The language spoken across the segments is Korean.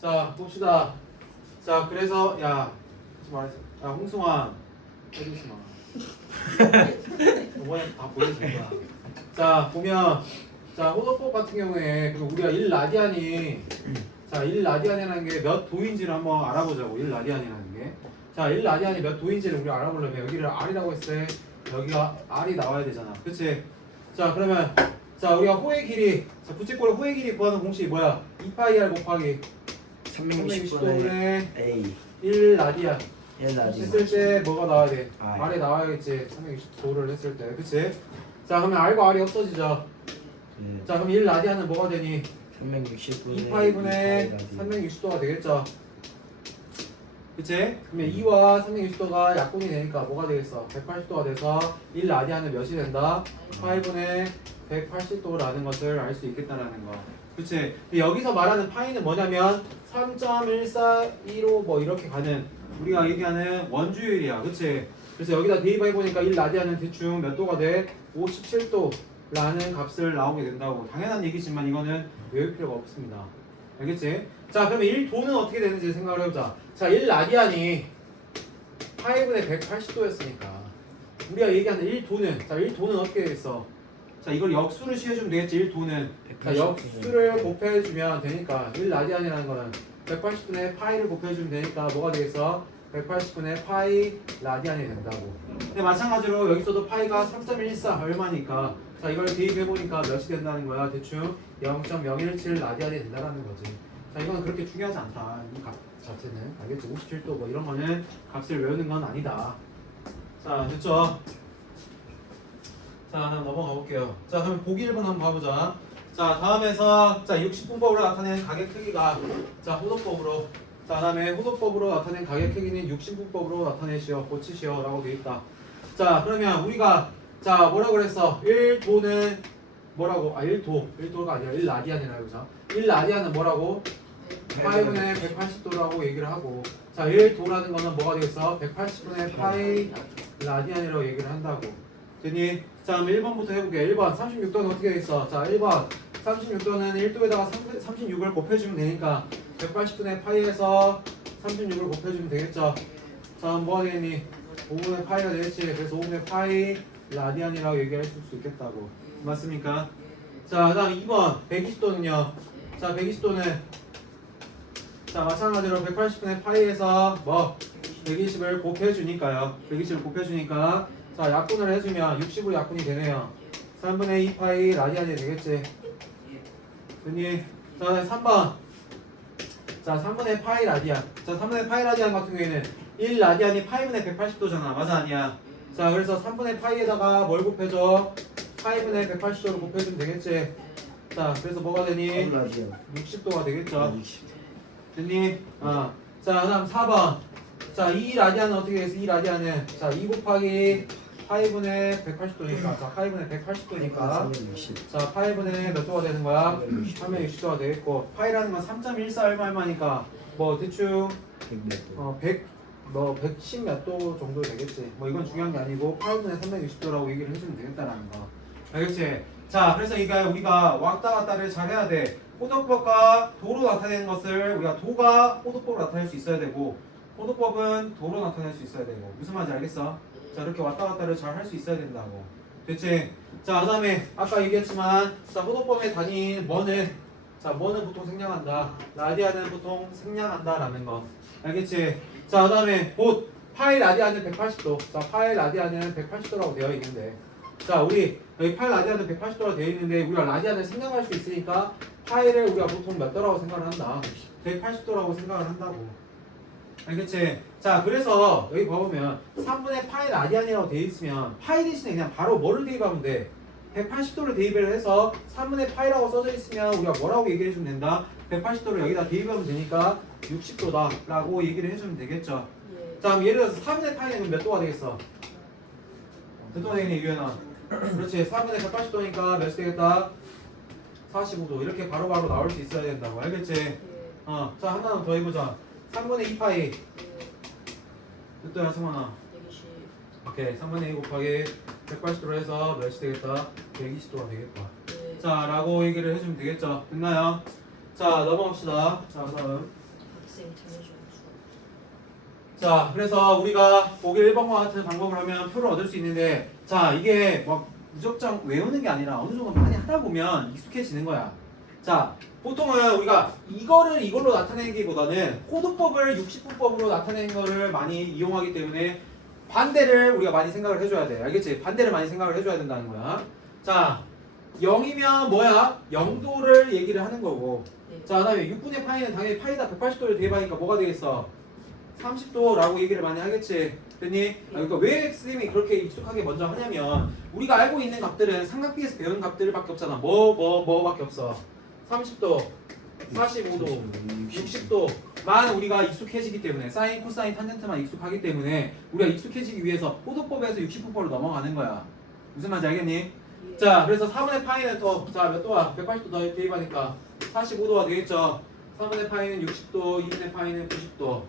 자, 봅시다. 자, 그래서 야, 하지 말았어. 야, 홍승환, 해주지 마. 이번에 다 보여줄 거야. 자, 보면 자, 호도법 같은 경우에 우리가 1라디안이 자, 1라디안이라는 게 몇 도인지를 한번 알아보자고. 1라디안이라는 게. 자, 1라디안이 몇 도인지를 우리가 알아보려면 여기를 R이라고 했을 때 여기가 R이 나와야 되잖아. 그치? 자, 그러면 자, 우리가 호의 길이 자, 부채꼴의 호의 길이 구하는 공식이 뭐야? 2파이 R 곱하기 360도분의 A 1라디안 1라디안 했을 때 뭐가 나와야 돼? R. R이 나와야겠지. 360도를 했을 때. 그치? 자, 그러면 R과 R이 없어지죠. 네. 자, 그럼 1라디안은 뭐가 되니? 360분의 2파이분의 360도가 되겠죠. 그치? 그러면 2와 360도가 약분이 되니까 뭐가 되겠어? 180도가 돼서 1라디안은 몇이 된다? 2파이분의 180도라는 것을 알 수 있겠다라는 거. 그치? 근데 여기서 말하는 파이는 뭐냐면 3.1415 뭐 이렇게 가는 우리가 얘기하는 원주율이야. 그치? 그래서 여기다 대입해보니까 1라디안은 대충 몇 도가 돼? 57도라는 값을 나오게 된다고. 당연한 얘기지만 이거는 외울 필요가 없습니다. 알겠지? 자, 그러면 1도는 어떻게 되는지 생각을 해보자. 자, 1라디안이 파이분의 180도였으니까 우리가 얘기하는 1도는 자, 1도는 어떻게 되겠어? 자, 이걸 역수를 씌워주면 되겠지. 1도는 자, 역수를 곱해주면 되니까 1라디안이라는 거는 180분의 파이를 곱해주면 되니까 뭐가 되겠어? 180분의 파이 라디안이 된다고. 근데 마찬가지로 여기서도 파이가 3.14 얼마니까 자, 이걸 대입해보니까 몇이 된다는 거야? 대충 0.017 라디안이 된다는 거지. 자, 이건 그렇게 중요하지 않다. 이 값 자체는. 알겠지? 57도 뭐 이런 거는 값을 외우는 건 아니다. 자, 됐죠? 자, 한번 넘어가 볼게요. 자, 그럼 보기 1번 한번 봐보자. 자, 다음에서 자 60분법으로 나타낸 가격 크기가 자 호도법으로 자 다음에 호도법으로 나타낸 가격 크기는 60분법으로 나타내시오 고치시오 라고 되어 있다. 자, 그러면 우리가 자 뭐라고 그랬어? 1도는 뭐라고? 1도가 아니라 1라디안이라고 그죠? 1라디안은 뭐라고? 8분의 180도라고 얘기를 하고 자 1도라는 거는 뭐가 되겠어? 180분의 파이 라디안이라고 얘기를 한다고. 됐니? 자, 그럼 1번부터 해볼게. 1번 36도는 어떻게 되겠어? 자, 1번 36도는 1도에다가 36을 곱해주면 되니까 180분의 파이에서 36을 곱해주면 되겠죠. 자, 그럼 뭐가 되겠니? 5분의 파이가 되겠지. 그래서 5분의 파이 라디안이라고 얘기할 수 있겠다고. 맞습니까? 자, 그 다음 2번 120도는요. 자, 120도는 자, 마찬가지로 180분의 파이에서 뭐 120을 곱해주니까요. 120을 곱해주니까 자, 약분을 해주면 60으로 약분이 되네요. 3분의 2 파이 라디안이 되겠지. 됐니? 자, 3번. 자, 3분의 파이 라디안. 자, 3분의 파이 라디안 같은 경우에는 1 라디안이 파이분의 180도잖아. 맞아, 아니야? 자, 그래서 3분의 파이에다가 뭘 곱해줘? 파이분의 180도를 곱해주면 되겠지. 자, 그래서 뭐가 되니? 60도가 되겠죠. 됐니? 자, 그 다음 4번. 자, 2 라디안은 어떻게 되겠어? 2 라디안은 자, 2 곱하기 파이분의 180도니까 자, 파이분의 180도니까 자, 파이분의 몇 도가 되는 거야? 360도가 되겠고 파이라는 건 3.14 얼마니까 뭐 대충 110 몇 도 정도 되겠지. 뭐 이건 중요한 게 아니고 파이분의 360도라고 얘기를 해주면 되겠다라는 거. 알겠지? 자, 그래서 이거 우리가 왔다 갔다를 잘 해야 돼. 호도법과 도로 나타내는 것을 우리가 도가 호도법으로 나타낼 수 있어야 되고 호도법은 도로 나타낼 수 있어야 되고. 무슨 말인지 알겠어? 자, 이렇게 왔다 갔다를 잘 할 수 있어야 된다고. 됐지? 자, 그 다음에 아까 얘기했지만 자, 호도법의 단위인 뭐는 자, 뭐는 보통 생략한다. 라디안은 보통 생략한다 라는 거. 알겠지? 자, 그 다음에 곧 파이 라디안은 180도. 자, 파이 라디안은 180도라고 되어 있는데 자, 우리 여기 파이 라디안은 180도라고 되어 있는데 우리가 라디안을 생략할 수 있으니까 파이를 우리가 보통 몇 도라고 생각을 한다. 180도라고 생각을 한다고. 알겠지? 자, 그래서 여기 봐보면 3분의 파이 라디안이라고 되어 있으면 파이 대신에 그냥 바로 뭐를 대입하면 돼? 180도를 대입을 해서 3분의 파이라고 써져 있으면 우리가 뭐라고 얘기해 주면 된다? 180도를 여기다 대입하면 되니까 60도다 라고 얘기를 해주면 되겠죠. 자, 그럼 예를 들어서 4분의 파이는 몇 도가 되겠어? 몇 도가 되겠니, 유연아? 그렇지. 4분의 180도니까 몇이 되겠다? 45도. 이렇게 바로바로 나올 수 있어야 된다고. 알겠지? 자, 하나 더 해보자. 3분의 2 파이 몇 도야, 승원아? 120. 오케이. 3분의 2 곱하기 180도로 해서 몇이 되겠다? 120도가 되겠다. 네. 자, 라고 얘기를 해주면 되겠죠. 됐나요? 자, 넘어갑시다. 자, 그 다음 쌤 잠시만요. 자, 그래서 우리가 보기 1번과 같은 방법을 하면 표를 얻을 수 있는데, 자, 이게 막 무작정 외우는 게 아니라 어느 정도 많이 하다 보면 익숙해지는 거야. 자, 보통은 우리가 이거를 이걸로 나타내기보다는 호도법을 60분법으로 나타내는 거를 많이 이용하기 때문에 반대를 우리가 많이 생각을 해줘야 돼. 알겠지? 반대를 많이 생각을 해줘야 된다는 거야. 자, 0이면 뭐야? 0도를 얘기를 하는 거고. 네. 자, 그 다음에 6분의 파이는 당연히 파이다 180도를 대입하니까 뭐가 되겠어? 30도라고 얘기를 많이 하겠지. 됐니? 그러니까 왜 쌤이 그렇게 익숙하게 먼저 하냐면 우리가 알고 있는 값들은 삼각비에서 배우는 값들밖에 없잖아. 뭐밖에 없어. 30도, 45도, 60도만 우리가 익숙해지기 때문에 사인, 코사인, 탄젠트만 익숙하기 때문에 우리가 익숙해지기 위해서 호도법에서 60분법으로 넘어가는 거야. 무슨 말인지 알겠니? 예. 자, 그래서 4분의 파이는 또, 자, 몇 도야? 180도 더 대입하니까 45도가 되겠죠. 3분의 파이는 60도, 2분의 파이는 90도.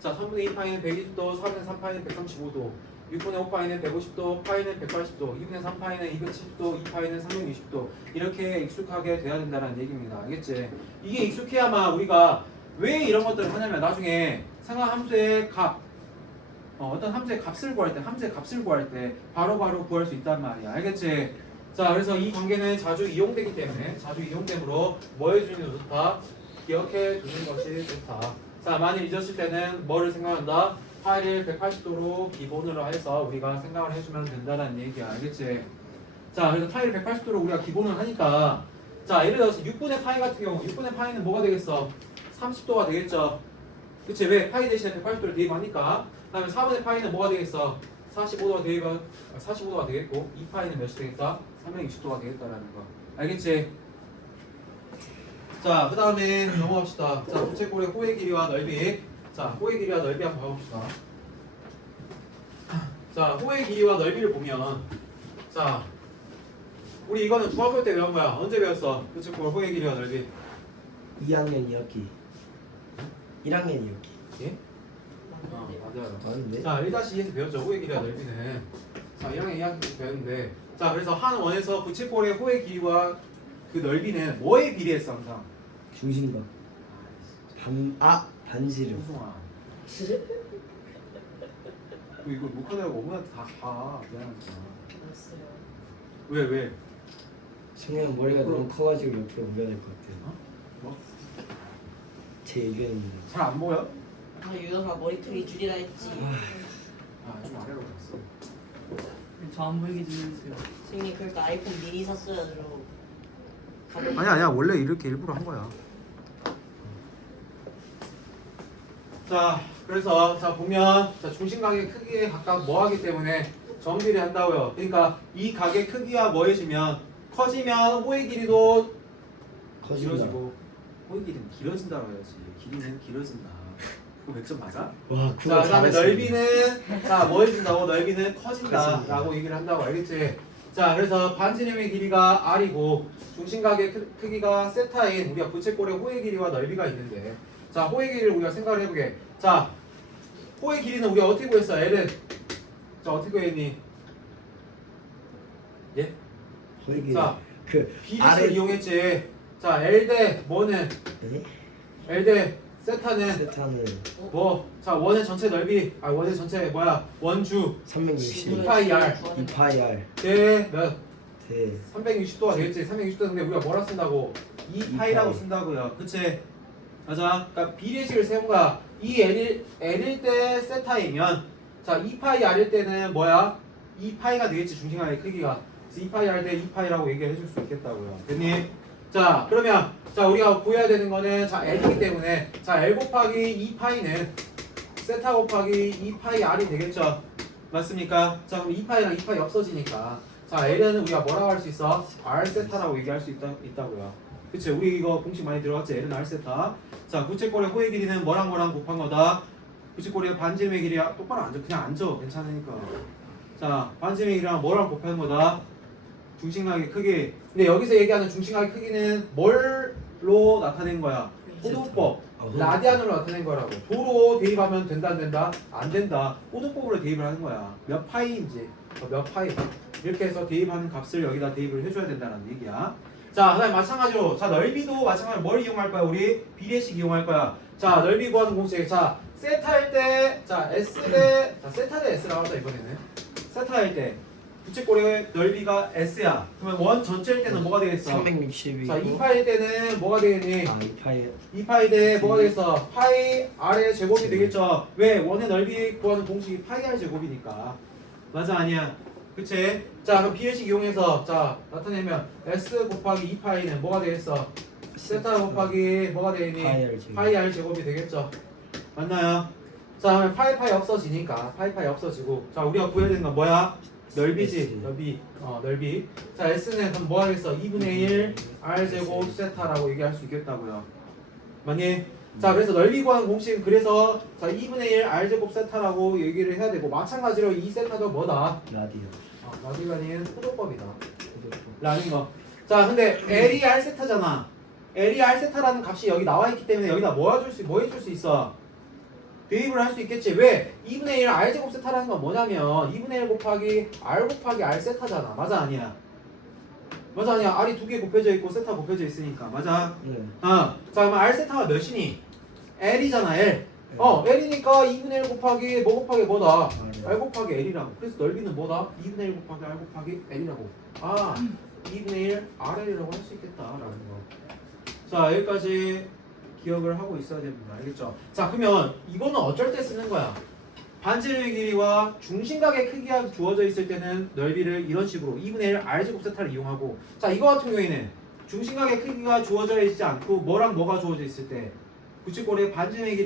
자, 3분의 2 파이는 120도, 4분의 3 파이는 135도, 6분의 5 파이는 150도, 파이는 180도, 2분의 3 파이는 270도, 2 파이는 360도. 이렇게 익숙하게 돼야 된다는 얘기입니다. 알겠지? 이게 익숙해야만 우리가 왜 이런 것들을 하냐면 나중에 상하함수의 값, 어떤 함수의 값을 구할 때, 함수의 값을 구할 때 바로바로 구할 수 있단 말이야. 알겠지? 자, 그래서 이 관계는 자주 이용되기 때문에 자주 이용되므로 뭐 해주는 게 좋다? 기억해 두는 것이 좋다. 자, 많이 잊었을 때는 뭐를 생각한다? 파이를 180도로 기본으로 해서 우리가 생각을 해주면 된다는 얘기야. 알겠지? 자, 그래서 파이를 180도로 우리가 기본을 하니까 자, 예를 들어서 6분의 파이 같은 경우 6분의 파이는 뭐가 되겠어? 30도가 되겠죠? 그치? 왜? 파이 대신에 180도를 대입하니까. 그 다음에 4분의 파이는 뭐가 되겠어? 45도가 되겠고 2파이는 몇이 되겠다? 360도가 되겠다라는 거. 알겠지? 자, 그 다음에 넘어갑시다. 자, 부채꼴의 호의 길이와 넓이. 자, 호의 길이와 넓이 한번 봐봅시다. 자, 호의 길이와 넓이를 보면 자, 우리 이거는 중학교 때 배운 거야. 언제 배웠어? 부채꼴 호의 길이와 넓이. 2학년 2학기 1학년 2학기 예? 맞는데. 맞아요. 맞는데? 자, 1-2에서 배웠죠. 호의 길이와 넓이는. 자, 1학년 2학기 배웠는데. 자, 그래서 한 원에서 부채꼴의 호의 길이와 그 넓이는 뭐에 비례했어, 항상? 중심각 반지름 홍송아. 이거 녹화내고 어머니한테 다 가. 미안하다. 알았어요. 왜? 성현 머리가 너무 커가지고 옆으로 옮겨야 될 것 같아요. 뭐? 제 의견입니다. 잘 안 보여? 아 유도가 머리통이 줄이라 했지. 아, 좀 아래로 갔어. 저 안 보이게 좀 해주세요. 선생님 그러니까 아이폰 미니 샀어야죠. 아니야. 원래 이렇게 일부러 한 거야. 자, 그래서 자 보면 자 중심각의 크기에 각각 뭐 하기 때문에 정비를 한다고요. 그러니까 이 각의 크기가 뭐해지면 커지면 호의 길이도 커진다. 길어지고 호의 길이는 길어진다고 해야지. 길이는 길어진다. 그거 100점 맞아? 와 자, 그거 그다음에 잘했어요. 넓이는 자 뭐해진다고? 넓이는 커진다라고 커진다. 얘기를 한다고 알겠지? 자, 그래서 반지름의 길이가 r이고 중심각의 크기가 세타인 우리가 부채꼴의 호의 길이와 넓이가 있는데 자, 호의 길이를 우리가 생각을 해보게. 자, 호의 길이는 우리가 어떻게 구했어? L은 자 어떻게 구했니? 예? 거기 자, 그 비례식을 아래- 이용했지. 자, L 대 뭐는? 네? L 대 세타는 세타는 뭐? 자, 원의 전체 넓이 원의 전체 뭐야? 원주 360 2파이 R 2파이 R 대 몇? 대 360도가 되겠지. 360도인데 우리가 뭐라 쓴다고? 2파이라고 2파이. 쓴다고요. 그치? 맞아. 그러니까 비례식을 세운 거야. 이 L일 때 세타이면 자 2파이 R일 때는 뭐야? 2파이가 되겠지. 중심각의 크기가. 그래서 2파이 R 대 2파이라고 얘기해 줄 수 있겠다고요. 됐니? 자, 그러면 자 우리가 구해야 되는 거는 자 L이기 때문에 자 L 곱하기 2파이는 세타 곱하기 2파이 R이 되겠죠. 맞습니까? 자, 그럼 2파이랑 2파이 없어지니까 자 L은 우리가 뭐라고 할 수 있어? R 세타라고 얘기할 수 있다고요. 그치? 우리 이거 공식 많이 들어갔지? L은 R 세타. 자, 부채꼴의 호의 길이는 뭐랑 곱한 거다? 부채꼴의 반지름의 길이야. 똑바로 앉아. 그냥 앉아. 괜찮으니까. 자, 반지름의 길이랑 뭐랑 곱한 거다? 중심각의 크기. 근데 여기서 얘기하는 중심각의 크기는 뭘로 나타낸 거야? 호도법. 라디안으로 나타낸 거라고. 도로 대입하면 된다 안 된다? 안 된다. 호도법으로 대입을 하는 거야. 몇 파이인지 몇 파이 이렇게 해서 대입하는 값을 여기다 대입을 해줘야 된다는 얘기야. 자, 그다음에 마찬가지로 자 넓이도 마찬가지로 뭘 이용할 거야? 우리 비례식 이용할 거야. 자, 넓이 구하는 공식. 자, 세타일 때, 자 S 대, 자 세타 대 S라고 하자 이번에는. 세타일 때 부채꼴의 넓이가 S야. 그러면 원 전체일 때는 뭐가 되겠어? 360이고. 자, 2파일 때는 뭐가 되겠니? 아, 2파이. 2파이 대 뭐가 되겠어? 파이 R의 제곱이 되겠죠. 왜? 원의 넓이 구하는 공식이 파이 R 제곱이니까. 맞아 아니야? 그치? 자, 그럼 비례식 이용해서 자 나타내면 S 곱하기 2파이는 뭐가 되겠어? 세타 곱하기 뭐가 되니? 파이 R 제곱. 파이 R 제곱이 되겠죠. 맞나요? 자, 그러면 파이 없어지니까 파이 없어지고. 자, 우리가 구해야 되는 건 뭐야? 넓이지. S. 넓이. 넓이. 자, S는 그럼 뭐 하겠어? 2분의 1 R 제곱 세타라고 얘기할 수 있겠다고요. 맞니? 자, 그래서 넓이 구하는 공식은 그래서 자 2분의 1 R 제곱 세타라고 얘기를 해야 되고 마찬가지로 이 세타도 뭐다? 라디오. 라디오가 아닌 호도법이다. 라는 거. 자, 근데 L이 R 세타잖아. L이 R 세타라는 값이 여기 나와 있기 때문에 여기다 뭐 해줄 수 있어? 대입을 할 수 있겠지. 왜? 2분의 1 R 제곱 세타라는 건 뭐냐면 2분의 1 곱하기 R 곱하기 R 세타잖아. 맞아 아니야? 맞아 아니야? R이 두 개 곱해져 있고 세타 곱해져 있으니까. 맞아? 네. 자, 그럼 R 세타가 몇이니? L이잖아, L. L이니까 2분의 1 곱하기 뭐 곱하기 뭐다? R 곱하기 L이라고. 그래서 넓이는 뭐다? 2분의 1 곱하기 R 곱하기 L이라고. 2분의 1 RL이라고 할 수 있겠다라는 거. 자, 여기까지 기억을 하고 있어야 됩니다. 알겠죠? 자, 그러면 이거는 어쩔 때 쓰는 거야? 반지름의 길이와 중심각의 크기가 주어져 있을 때는 넓이를 이런 식으로 2분의 1 R제곱 세타를 이용하고, 자, 이거 같은 경우에는 중심각의 크기가 주어져 있지 않고 뭐랑 뭐가 주어져 있을 때 부채꼴의 반지름의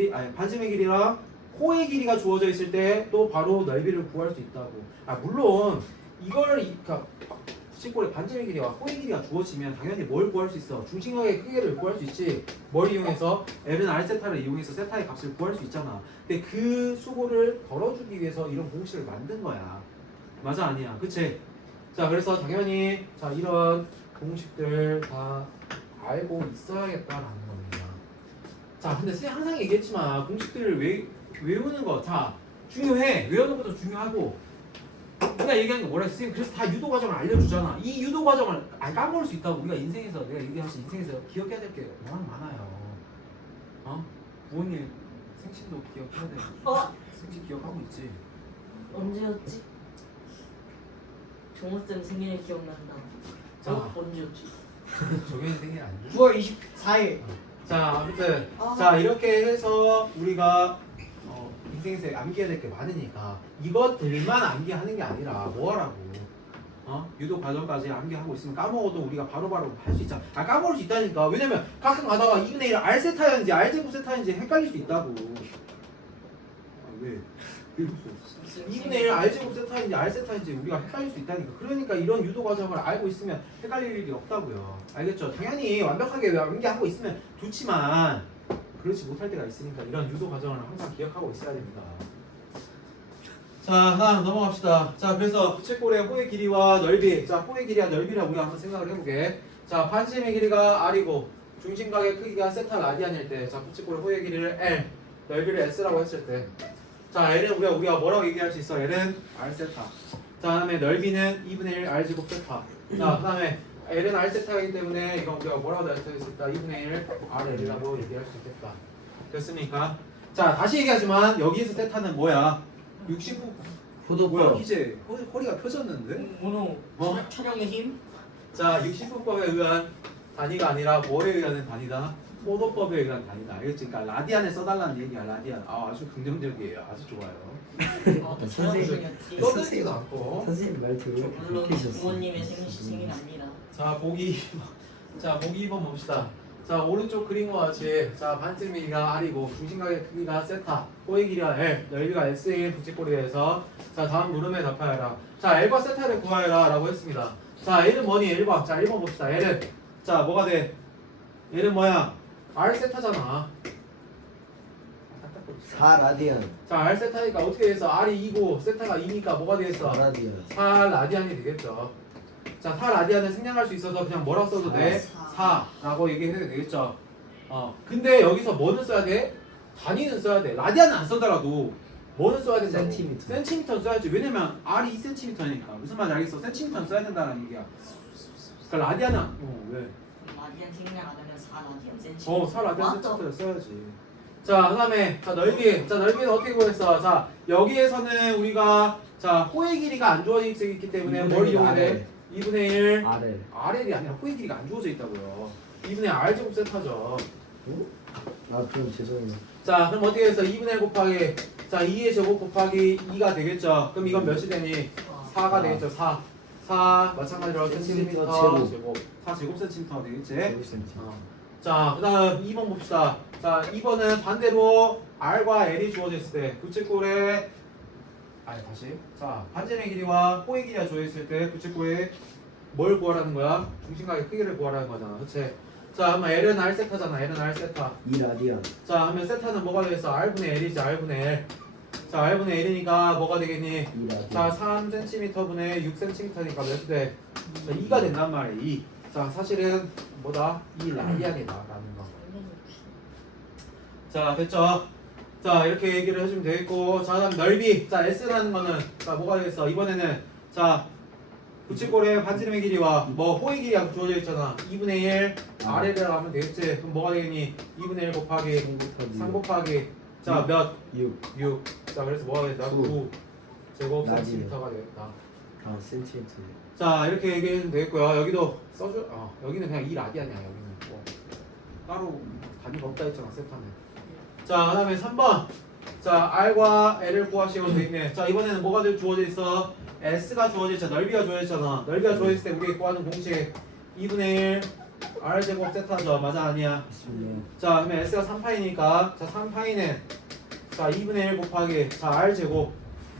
길이랑 코의 길이가 주어져 있을 때 또 바로 넓이를 구할 수 있다고. 물론 이걸 그러니까 부채꼴의 반지름의 길이와 코의 길이가 주어지면 당연히 뭘 구할 수 있어? 중심각의 크기를 구할 수 있지. 뭘 이용해서? L은 R 세타를 이용해서 세타의 값을 구할 수 있잖아. 근데 그 수고를 덜어주기 위해서 이런 공식을 만든 거야. 맞아 아니야? 그치? 자, 그래서 당연히 자 이런 공식들 다 알고 있어야겠다라는 겁니다. 자, 근데 선생님 항상 얘기했지만 공식들을 외우는 거 자 중요해. 외우는 것도 중요하고 우리가 얘기하는 게 뭐라 했어? 선생님 그래서 다 유도 과정을 알려주잖아. 이 유도 과정을 까먹을 수 있다고. 우리가 인생에서 내가 얘기하신 인생에서 기억해야 될 게 워낙 많아요. 부모님 생신도 기억해야 돼. 생신 기억하고 있지. 언제였지? 종호쌤 생일이 기억난다. 자. 언제였지? 저게 생일 아니야? 9월 24일. 자, 아무튼 자 이렇게 해서 우리가 인생에서 암기해야 될 게 많으니까 이것들만 암기하는 게 아니라 뭐 하라고? 유도 과정까지 암기하고 있으면 까먹어도 우리가 바로바로 할 수 있잖아. 까먹을 수 있다니까. 왜냐면 가끔 가다가 2분의 1 R 세타인지 R 제곱 세타인지 헷갈릴 수 있다고. 왜? 2분의 1 R 제곱 세타인지 R 세타인지 우리가 헷갈릴 수 있다니까. 그러니까 이런 유도 과정을 알고 있으면 헷갈릴 일이 없다고요. 알겠죠? 당연히 완벽하게 암기하고 있으면 좋지만 그렇지 못할 때가 있으니까 이런 유도 과정을 항상 기억하고 있어야 됩니다. 자, 하나 넘어갑시다. 자, 그래서 부채꼴의 호의 길이와 넓이. 자, 호의 길이와 넓이를 우리가 한번 생각을 해보게. 자, 반지름의 길이가 R이고 중심각의 크기가 세타 라디안일 때, 자, 부채꼴의 호의 길이를 L, 넓이를 S라고 했을 때, 자, L은 우리가 뭐라고 얘기할 수 있어? L은 R 세타. 자, 다음에 넓이는 2분의 1 R 제곱 세타. 자, 그다음에 L은 R 세타이기 때문에 이건 우리가 뭐라고 할 수 있을까? 2분의 1 RL이라고 얘기할 수 있겠다. 됐습니까? 자, 다시 얘기하지만 여기에서 세타는 뭐야? 69. 뭐야? 이제 허리가 펴졌는데? 오늘 촬영의 힘? 자, 69법에 의한 단위가 아니라 뭐에 의한 단위다? 포도법에 의한 단위다. 알겠지? 그러니까 라디안을 써달라는 얘기야. 라디안. 아주 긍정적이에요. 아주 좋아요. 선생님이었지. 떠들지도 않고. 선생님 말 들으면 물론 웃기셨어. 부모님의 생일 아니라. 자, 보기 2번 봅시다. 자, 오른쪽 그림과 같이 자, 반지름의 길이가 R이고 중심각의 크기가 세타, 호의 길이가 L, 넓이가 S인 부채꼴이에서 자, 다음 물음에 답하여라. 자, L과 세타를 구하여라 라고 했습니다. 자, L은 뭐니? 1번. 자, 1번 봅시다. L은 자, 뭐가 돼? L은 뭐야? R 세타잖아. 4라디안. 자, R 세타니까 어떻게 해서 R이 2고 세타가 2니까 뭐가 되겠어? 4라디안. 4라디안이 되겠죠. 자, 4라디안을 생략할 수 있어서 그냥 뭐라 써도 돼? 4라고 얘기해도 되겠죠. 근데 여기서 뭐는 써야 돼? 단위는 써야 돼. 라디안은 안 써더라도 뭐는 써야 된다고? 센티미터. 센티미터는 써야지. 왜냐면 R이 2cm니까. 무슨 말인지 알겠어? 센티미터는 써야 된다는 얘기야. 그러니까 라디안은 왜? 라디안 생략 안 하면 4라디안 센티미터. 4 라디안 맞다. 센티미터를 써야지. 자, 그다음에 자 넓이. 자, 넓이는 어떻게 구했어? 자, 여기에서는 우리가 자 호의 길이가 안 주어져 있기 때문에 뭘 이용해야 돼? 2분의 1 R을. RL이 아니라 호의 길이가 안 주어져 있다고요. 2분의 R 제곱 세타죠. 아 그럼 죄송해요. 자, 그럼 어떻게 해서 2분의 1 곱하기 자 2의 제곱 곱하기 2가 되겠죠. 그럼 이건 몇이 되니? 4가 되겠죠. 4 마찬가지로 센티미터 제곱 4 제곱 센티미터가 되겠지. 5cm. 자, 그 다음 2번 봅시다. 자, 2번은 반대로 R과 L이 주어져 있을 때 부채꼴에 다시 자 반지름의 길이와 호의 길이가 주어져 있을 때 부채꼴에 뭘 구하라는 거야? 중심각의 크기를 구하라는 거잖아. 그치? 자, 그러면 L은 R 세타잖아. L은 R 세타. 2라디안. 자, 그러면 세타는 뭐가 되겠어? R분의 L이지. R분의 L. 자, R분의 L이니까 뭐가 되겠니? 2라디안. 자, 3cm 분의 6cm니까 몇 대? 자, 2가 된단 말이야. 2. 자, 사실은 뭐다? 2 라디안이다 라는 거. 자, 됐죠? 자, 이렇게 얘기를 해주면 되겠고, 자, 그다음 넓이. 자, S라는 거는 자, 뭐가 되겠어? 이번에는 자, 부채꼴의 반지름의 길이와 뭐 호의 길이가 주어져 있잖아. 2분의 1 R이라고 하면 되겠지. 그럼 뭐가 되겠니? 2분의 1 곱하기 3 곱하기 자, 몇? 6. 6. 자, 그래서 뭐가 되겠다? 9 제곱 라디안. 센티미터가 되겠다. 아 센티미터. 자, 이렇게 얘기해주면 되겠고요. 여기도 써줘. 여기는 그냥 2 라디안이야. 여기는 뭐 따로 단위가 없다 했잖아. 세타는. 자, 그다음에 3번. 자, R과 L을 구하시면 되겠네. 자, 이번에는 뭐가 주어져 있어? S가 주어져 있잖아. 넓이가 주어져 있잖아. 넓이가 주어져 있을 때 우리 구하는 공식 2분의 1 R 제곱 세타죠. 맞아 아니야? 있습니다. 자, 그러면 S가 3파이니까 자, 3파이는 자, 2분의 1 곱하기 자, R 제곱.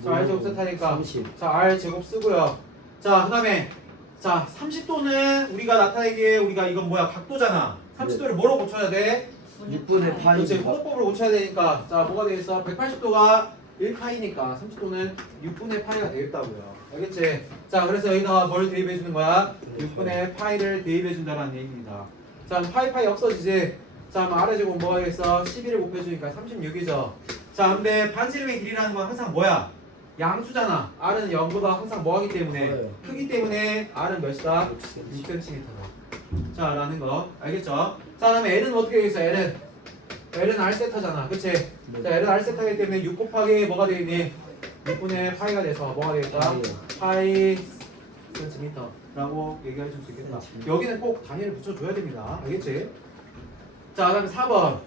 자, R 제곱 세타니까 30. 자, R 제곱 쓰고요. 자, 그다음에 자, 30도는 우리가 나타내기에 우리가 이건 뭐야? 각도잖아. 30도를 뭐로 고쳐야 돼? 6분의 파이. 그렇지. 호도법으로 고쳐야 되니까 자, 뭐가 되겠어? 180도가 1파이니까 30도는 6분의 파이가 되겠다고요. 알겠지? 자, 그래서 여기다가 뭘 대입해 주는 거야? 6분의 파이를 대입해 준다는 얘기입니다. 자, 파이 없어지지? 자, 그럼 R의 제곱 뭐가 되겠어? 11을 곱해주니까 36이죠. 자, 근데 반지름의 길이라는 건 항상 뭐야? 양수잖아. R은 0보다 항상 뭐하기 때문에? 뭐예요? 크기 때문에 R은 몇이다? 6cm다. 자, 라는 거. 알겠죠? 자, 다음에 L은 어떻게 되겠어? L은 R 세타잖아. 그치? 자, L은 R 세타이기 때문에 6 곱하기 뭐가 되겠니? 6분의 파이가 돼서 뭐가 되겠다? 파이 센티미터라고 얘기해 줄 수 있겠다. 센티미터. 여기는 꼭 단위를 붙여줘야 됩니다. 알겠지? 자, 그다음에 4번.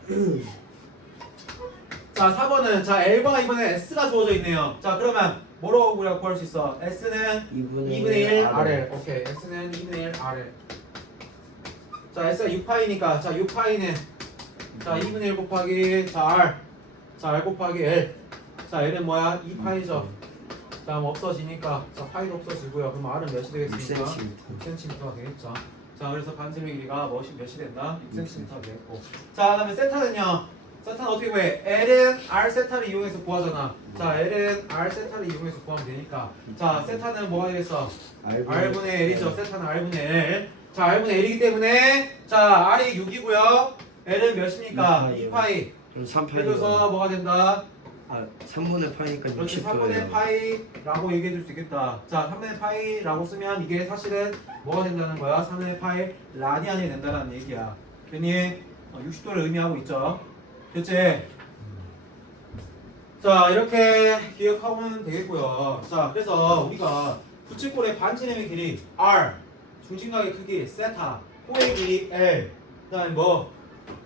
자, 4번은 자 L과 이번에 S가 주어져 있네요. 자, 그러면 뭐라고 우리가 구할 수 있어? S는 2분의 1 RL. 오케이. S는 2분의 1 RL. 자, S가 6파이니까 자, 6파이는 자, 2분의 1 곱하기 자, R. 자, R 곱하기 L. 자, L은 뭐야? 2파이죠. 자, 그럼 없어지니까 자, 파이도 없어지고요. 그럼 R은 몇이 되겠습니까? 6cm가 되겠죠. 자, 그래서 반지름의 길이가 몇이 된다? 6cm가 되겠고. 자, 그다음에 세타는요. 세타는 어떻게 구해? L은 R 세타를 이용해서 구하잖아. 자, L은 R 세타를 이용해서 구하면 되니까. 자, 세타는 뭐가 되겠어? R분의 L이죠. 세타는 R분의 L. 자, R분의 L이기 때문에 자, R이 6이고요. L은 몇입니까? 2파이. 그럼 3파이. 해줘서 뭐가 된다? 아 3분의 파이니까 그렇지, 60도예요. 3분의 파이라고 얘기해 줄 수 있겠다. 자, 3분의 파이라고 쓰면 이게 사실은 뭐가 된다는 거야? 3분의 파이 라디안이 된다는 얘기야. 괜히 60도를 의미하고 있죠. 그치? 자, 이렇게 기억하면 되겠고요. 자, 그래서 우리가 부채꼴의 반지름의 길이 R, 중심각의 크기 세타, 호의 길이 L, 그 다음에 뭐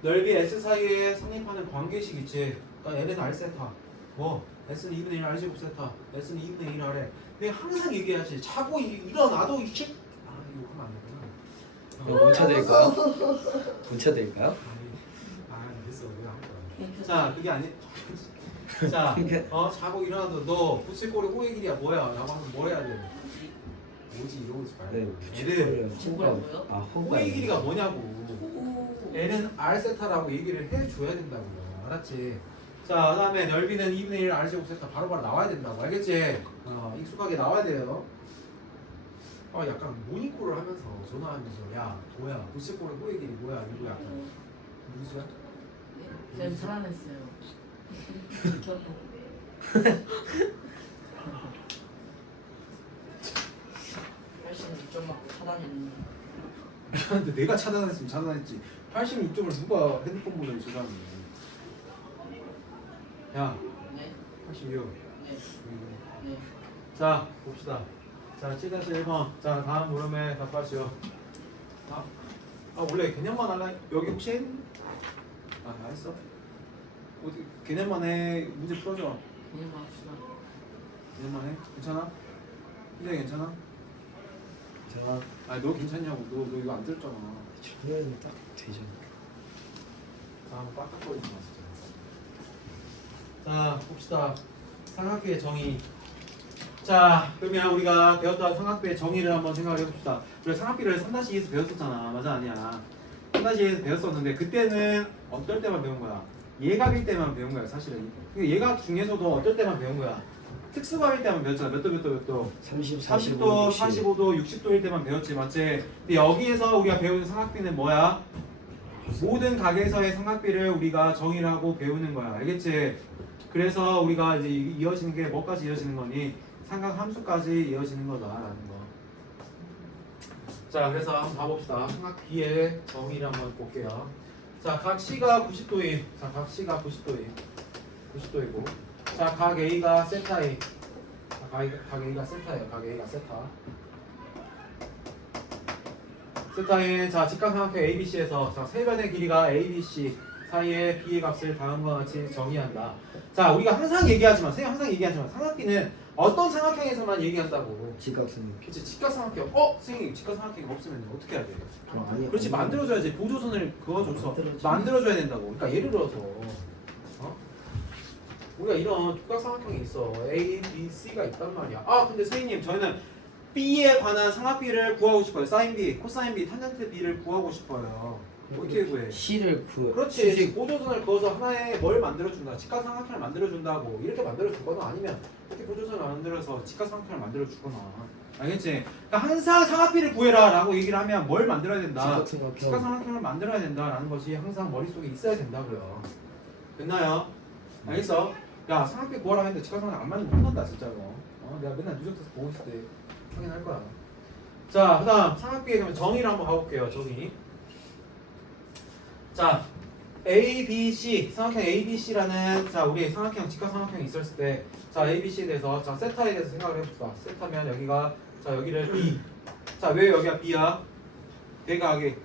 넓이 S 사이에 성립하는 관계식 있지. 그러니까 L은 R 세타, 뭐 S는 2분의 1 R 제곱 세타, S는 2분의 1 R에 근데 항상 얘기하지. 자고 일어나도 이 식. 이거 하면 안 되구나. 문자 드릴까요? 문자 드릴까요? 됐어. 내가 할 거야. 자, 그게 아니. 자, 자고 일어나도 너 부채꼴의 호의 길이야 뭐야? 라고 하면 뭐 해야 돼? 뭐지 이러고 있지 말고. 네. L은 뭐라고요? 아 호가. 호의 길이가 뭐냐고. 오. L은 R 세타라고 얘기를 해줘야 된다고요. 알았지? 자, 그다음에 넓이는 2분의 1 R 제곱 세타 바로바로 나와야 된다고. 알겠지? 익숙하게 나와야 돼요. 약간 모니콜을 하면서 전화하면서 야 도야 부채꼴의 호의 길이 뭐야 이거야. 누구야? 제가 살아냈어요. 훨씬 좀 막 차단했네. 근데 내가 차단했으면 차단했지. 86점을 누가 핸드폰 번호를 저장해? 야, 네. 86. 네. 네. 자, 봅시다. 자, 7-1번. 자, 다음 물음에 답하시오. 원래 개념만 할라. 여기 혹시 했? 다 했어? 어디 개념만 해. 문제 풀어줘. 그냥 합시다. 개념만 해. 괜찮아? 희재 괜찮아? 제가 너 괜찮냐고. 너 이거 안 들었잖아. 중간에 딱 되죠. 한번 빡빡거리지 마 진짜. 자, 봅시다. 삼각비의 정의. 자, 그러면 우리가 배웠던 삼각비의 정의를 한번 생각을 해봅시다. 우리가 삼각비를 3-2에서 배웠었잖아. 맞아 아니야? 3-2에서 배웠었는데 그때는 어떨 때만 배운 거야? 예각일 때만 배운 거야 사실은. 예각 중에서도 어떨 때만 배운 거야? 특수각일 때만 배웠잖아. 몇 도? 30, 30도, 45, 45도, 60도일 때만 배웠지, 맞지? 근데 여기에서 우리가 배우는 삼각비는 뭐야? 모든 각에서의 삼각비를 우리가 정의를 하고 배우는 거야. 알겠지? 그래서 우리가 이제 이어지는 게 뭐까지 이어지는 거니? 삼각 함수까지 이어지는 거다라는 거. 자, 그래서 한번 봐봅시다. 삼각비의 정의를 한번 볼게요. 자, 각 C가 90도임. 자, 각 C가 90도임. 90도이고. 자, 각 A가 세타임. 자, 각 A가 세타예요. 각 A가 세타. 세타인 자 직각삼각형 ABC에서 자 세변의 길이가 ABC 사이의 B의 값을 다음과 같이 정의한다. 자 우리가 항상 얘기하지만 선생님 항상 얘기하지만 삼각비는 어떤 삼각형에서만 얘기한다고. 직각선. 그렇지 직각삼각형. 선생님 직각삼각형 없으면 어떻게 해야 돼? 아니. 그렇지 만들어줘야지. 보조선을 그어줘서 만들어줘. 만들어줘야 된다고. 그러니까 예를 들어서 우리가 이런 직각삼각형이 있어. A, B, C가 있단 말이야. 근데 선생님 저희는 B에 관한 삼각비를 구하고 싶어요. 사인 B, 코사인 B, 탄젠트 B를 구하고 싶어요. 어떻게 구해? C를 그렇지. 보조선을 그어서 하나의 뭘 만들어준다. 직각삼각형을 만들어준다고. 이렇게 만들어주거나 아니면 이렇게 보조선을 만들어서 직각삼각형을 만들어주거나. 알겠지? 그러니까 항상 삼각비를 구해라 라고 얘기를 하면 뭘 만들어야 된다. 직각삼각형을 만들어야 된다라는 것이 항상 머릿속에 있어야 된다고요. 됐나요? 알겠어? 야 삼각비 구하라 했는데 직각삼각형 안 맞으면 혼난다 진짜로. 내가 맨날 누적해서 보고 있을 때 확인할 거야. 자, 그다음 삼각비의 그러면 정의를 한번 가볼게요. 정의. 자, A, B, C 삼각형 A, B, C라는 자 우리 삼각형 직각삼각형이 있었을 때, 자 A, B, C에 대해서 자 세타에 대해서 생각을 해봅시다. 세타면 여기가 자 여기를 B. 자 왜 여기가 B야? 대각이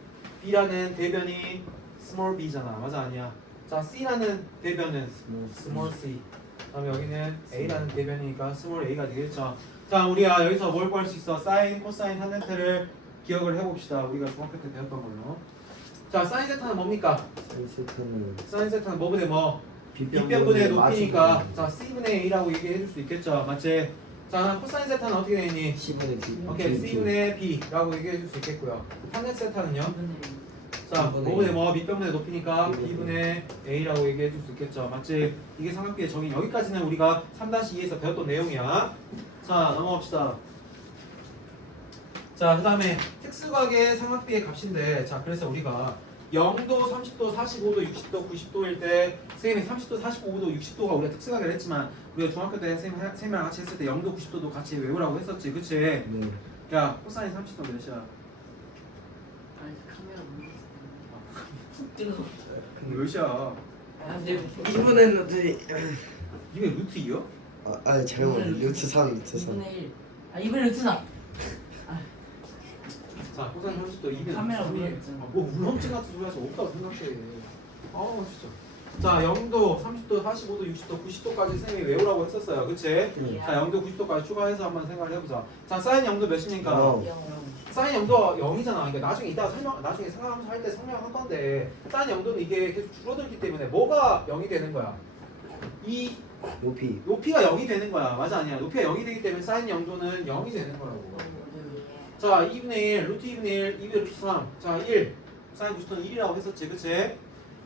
B라는 대변이 small b잖아. 맞아 아니야? 자 C라는 대변은 small c. 그다음에 여기는 A라는 대변이니까 small a가 되겠죠. 자 우리가 여기서 뭘 구할 수 있어? 사인, 코사인, 탄젠트를 기억을 해봅시다. 우리가 중학교 때 배웠던 걸로. 자 사인 세타는 뭡니까? 사인 세타는 뭐분의 뭐? 빗변분의 높이니까 자 C분의 A라고 얘기해 줄 수 있겠죠. 맞지? 자 코사인 세타는 어떻게 되니? C분의 B. 오케이 C분의 B라고 얘기해 줄 수 있겠고요. 탄젠트 세타는요? 자, B분의 5분의 뭐 밑변분의 높이니까 B분의 A라고 얘기해 줄 수 있겠죠. 맞지? 이게 삼각비의 정의. 여기까지는 우리가 3-2에서 배웠던 내용이야. 자, 넘어갑시다. 자, 그 다음에 특수각의 삼각비의 값인데, 자, 그래서 우리가 0도, 30도, 45도, 60도, 90도일 때 선생님이 30도, 45도, 60도가 우리가 특수각을 했지만 우리가 중학교 때 선생님이랑 같이 했을 때 0도, 90도도 같이 외우라고 했었지. 그치? 네. 야, 코사인 30도 몇이야? 아니 카메라 못 뜨거워. 몇이야? 봤어요. 이번엔 어떻게? 이게 루트 2요? 잘못. 루트 3, 루트 3. 2분의 1. 이번에 루트나. 자, 코사인 30도 2는 카메라 울렁증. 뭐 울렁증 같은 소리 하지 없다고 생각해. 진짜. 자, 0도, 30도, 45도, 60도, 90도까지 선생님이 외우라고 했었어요. 그치? 네. 자, 0도, 90도까지 추가해서 한번 생각을 해보자. 자, 사인 0도 몇입니까? 0. 사인 0도 0이잖아. 그러니까 나중에 이따가 나중에 생각하면서 할 때 설명할 건데 사인 0도는 이게 계속 줄어들기 때문에 뭐가 0이 되는 거야? 이 높이. 높이가 0이 되는 거야. 맞아 아니야? 높이가 0이 되기 때문에 사인 0도는 0이 되는 거라고. 자, 2분의 1, 루트 2분의 1, 2분의 루트 3. 자, 1. 사인 90도는 1이라고 했었지. 그치?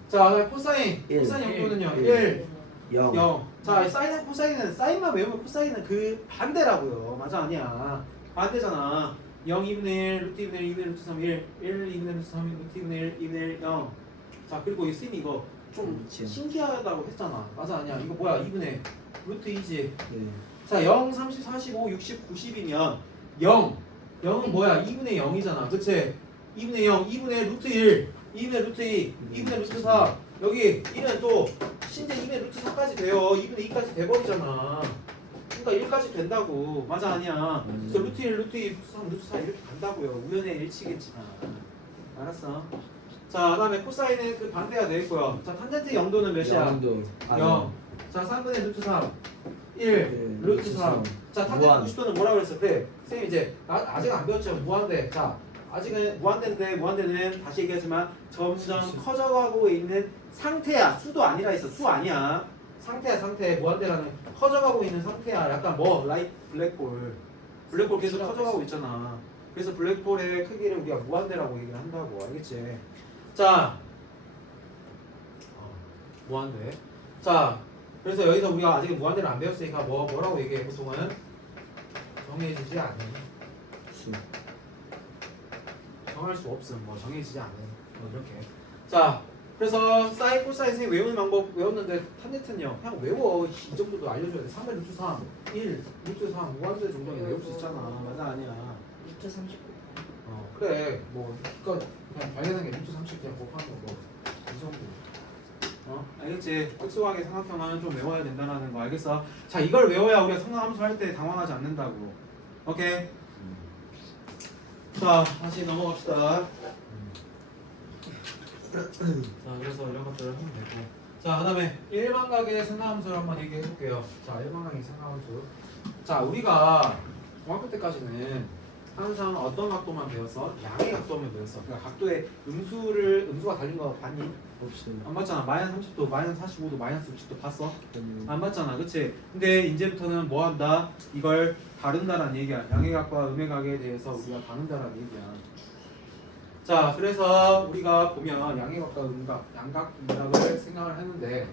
자, 그다음에 코사인. 1. 코사인 0도는요. 1. 1, 0. 0. 자, 사인과 코사인은 사인만 외우면 코사인은 그 반대라고요. 맞아 아니야? 반대잖아. 0, 2분의 1, 루트 2분의 1, 2분의 루트 3, 1. 1, 2분의 루트 3, 루트 2분의 1, 2분의 1, 0. 자, 그리고 이 쌤이 이거 좀 그렇지. 신기하다고 했잖아. 맞아 아니야? 이거 뭐야? 2분의 루트 2지. 네. 자, 0, 30, 45, 60, 90이면 0. 0은 뭐야? 2분의 0이잖아. 그치? 2분의 0, 2분의 루트 1, 2분의 루트 2, 2분의 루트 4. 여기 1은 또 신제 2분의 루트 4까지 돼요. 2분의 2까지 돼버리잖아. 그러니까 1까지 된다고. 맞아 아니야. 그래서 루트 1, 루트 2, 루트 3, 루트 4 이렇게 간다고요. 우연의 일치겠지만. 알았어. 자, 그다음에 코사인은 그 반대가 되겠고요. 자, 탄젠트 0도는 몇이야? 0. 자, 3분의 루트 3. 1, 루트 3. 자, 탄젠트 무한. 90도는 뭐라고 그랬어? 그래. 선생님 이제 아직 안 배웠죠? 무한대. 자, 아직은 무한대인데 무한대는 다시 얘기하지만 점점 커져가고 있는 상태야. 수도 아니라 있어. 수 아니야. 상태야, 상태. 무한대라는 커져가고 있는 상태야. 약간 뭐 라이트 블랙홀. 블랙홀 계속 커져가고 있잖아. 그래서 블랙홀의 크기를 우리가 무한대라고 얘기를 한다고. 알겠지? 자, 무한대. 자, 그래서 여기서 우리가 아직 무한대를 안 배웠으니까 뭐라고 얘기해? 보통은 정해지지 않은. 정할 수 없음. 뭐 정해지지 않은. 뭐 이렇게. 자, 그래서 사인, 코사인 선생님 외우는 방법 외웠는데 탄젠트는요. 그냥 외워. 이 정도도 알려줘야 돼. 3의 루트 3, 1, 루트 3, 무한대 정도는 외울 수 있잖아. 맞아 아니야. 루트 39. 그래. 뭐 그러니까 그냥 발견한 게 루트 30 그냥 곱하는 거고. 이 정도. 알겠지? 특수하게 삼각형은 좀 외워야 된다는 거 알겠어? 자, 이걸 외워야 우리가 성형함수 할 때 당황하지 않는다고. 오케이? 자, 다시 넘어갑시다. 자, 그래서 이런 것들을 하면 되고. 자, 그 다음에 일반각의 생각함수를 한번 얘기해 볼게요. 자, 일반각의 생각함수. 자, 우리가 중학교 때까지는 항상 어떤 각도만 배웠어? 양의 각도만 배웠어. 그러니까 각도의 음수가 달린 거 봤니? 없어요. 안 봤잖아. 마이너스 30도, 마이너스 45도, 마이너스 60도 봤어? 안 봤잖아. 그치? 근데 이제부터는 뭐 한다? 이걸 다룬다라는 얘기야. 양의 각과 음의 각에 대해서 우리가 다룬다라는 얘기야. 자, 그래서 우리가 보면 양의 각과 음각, 양각, 음각을 생각을 했는데,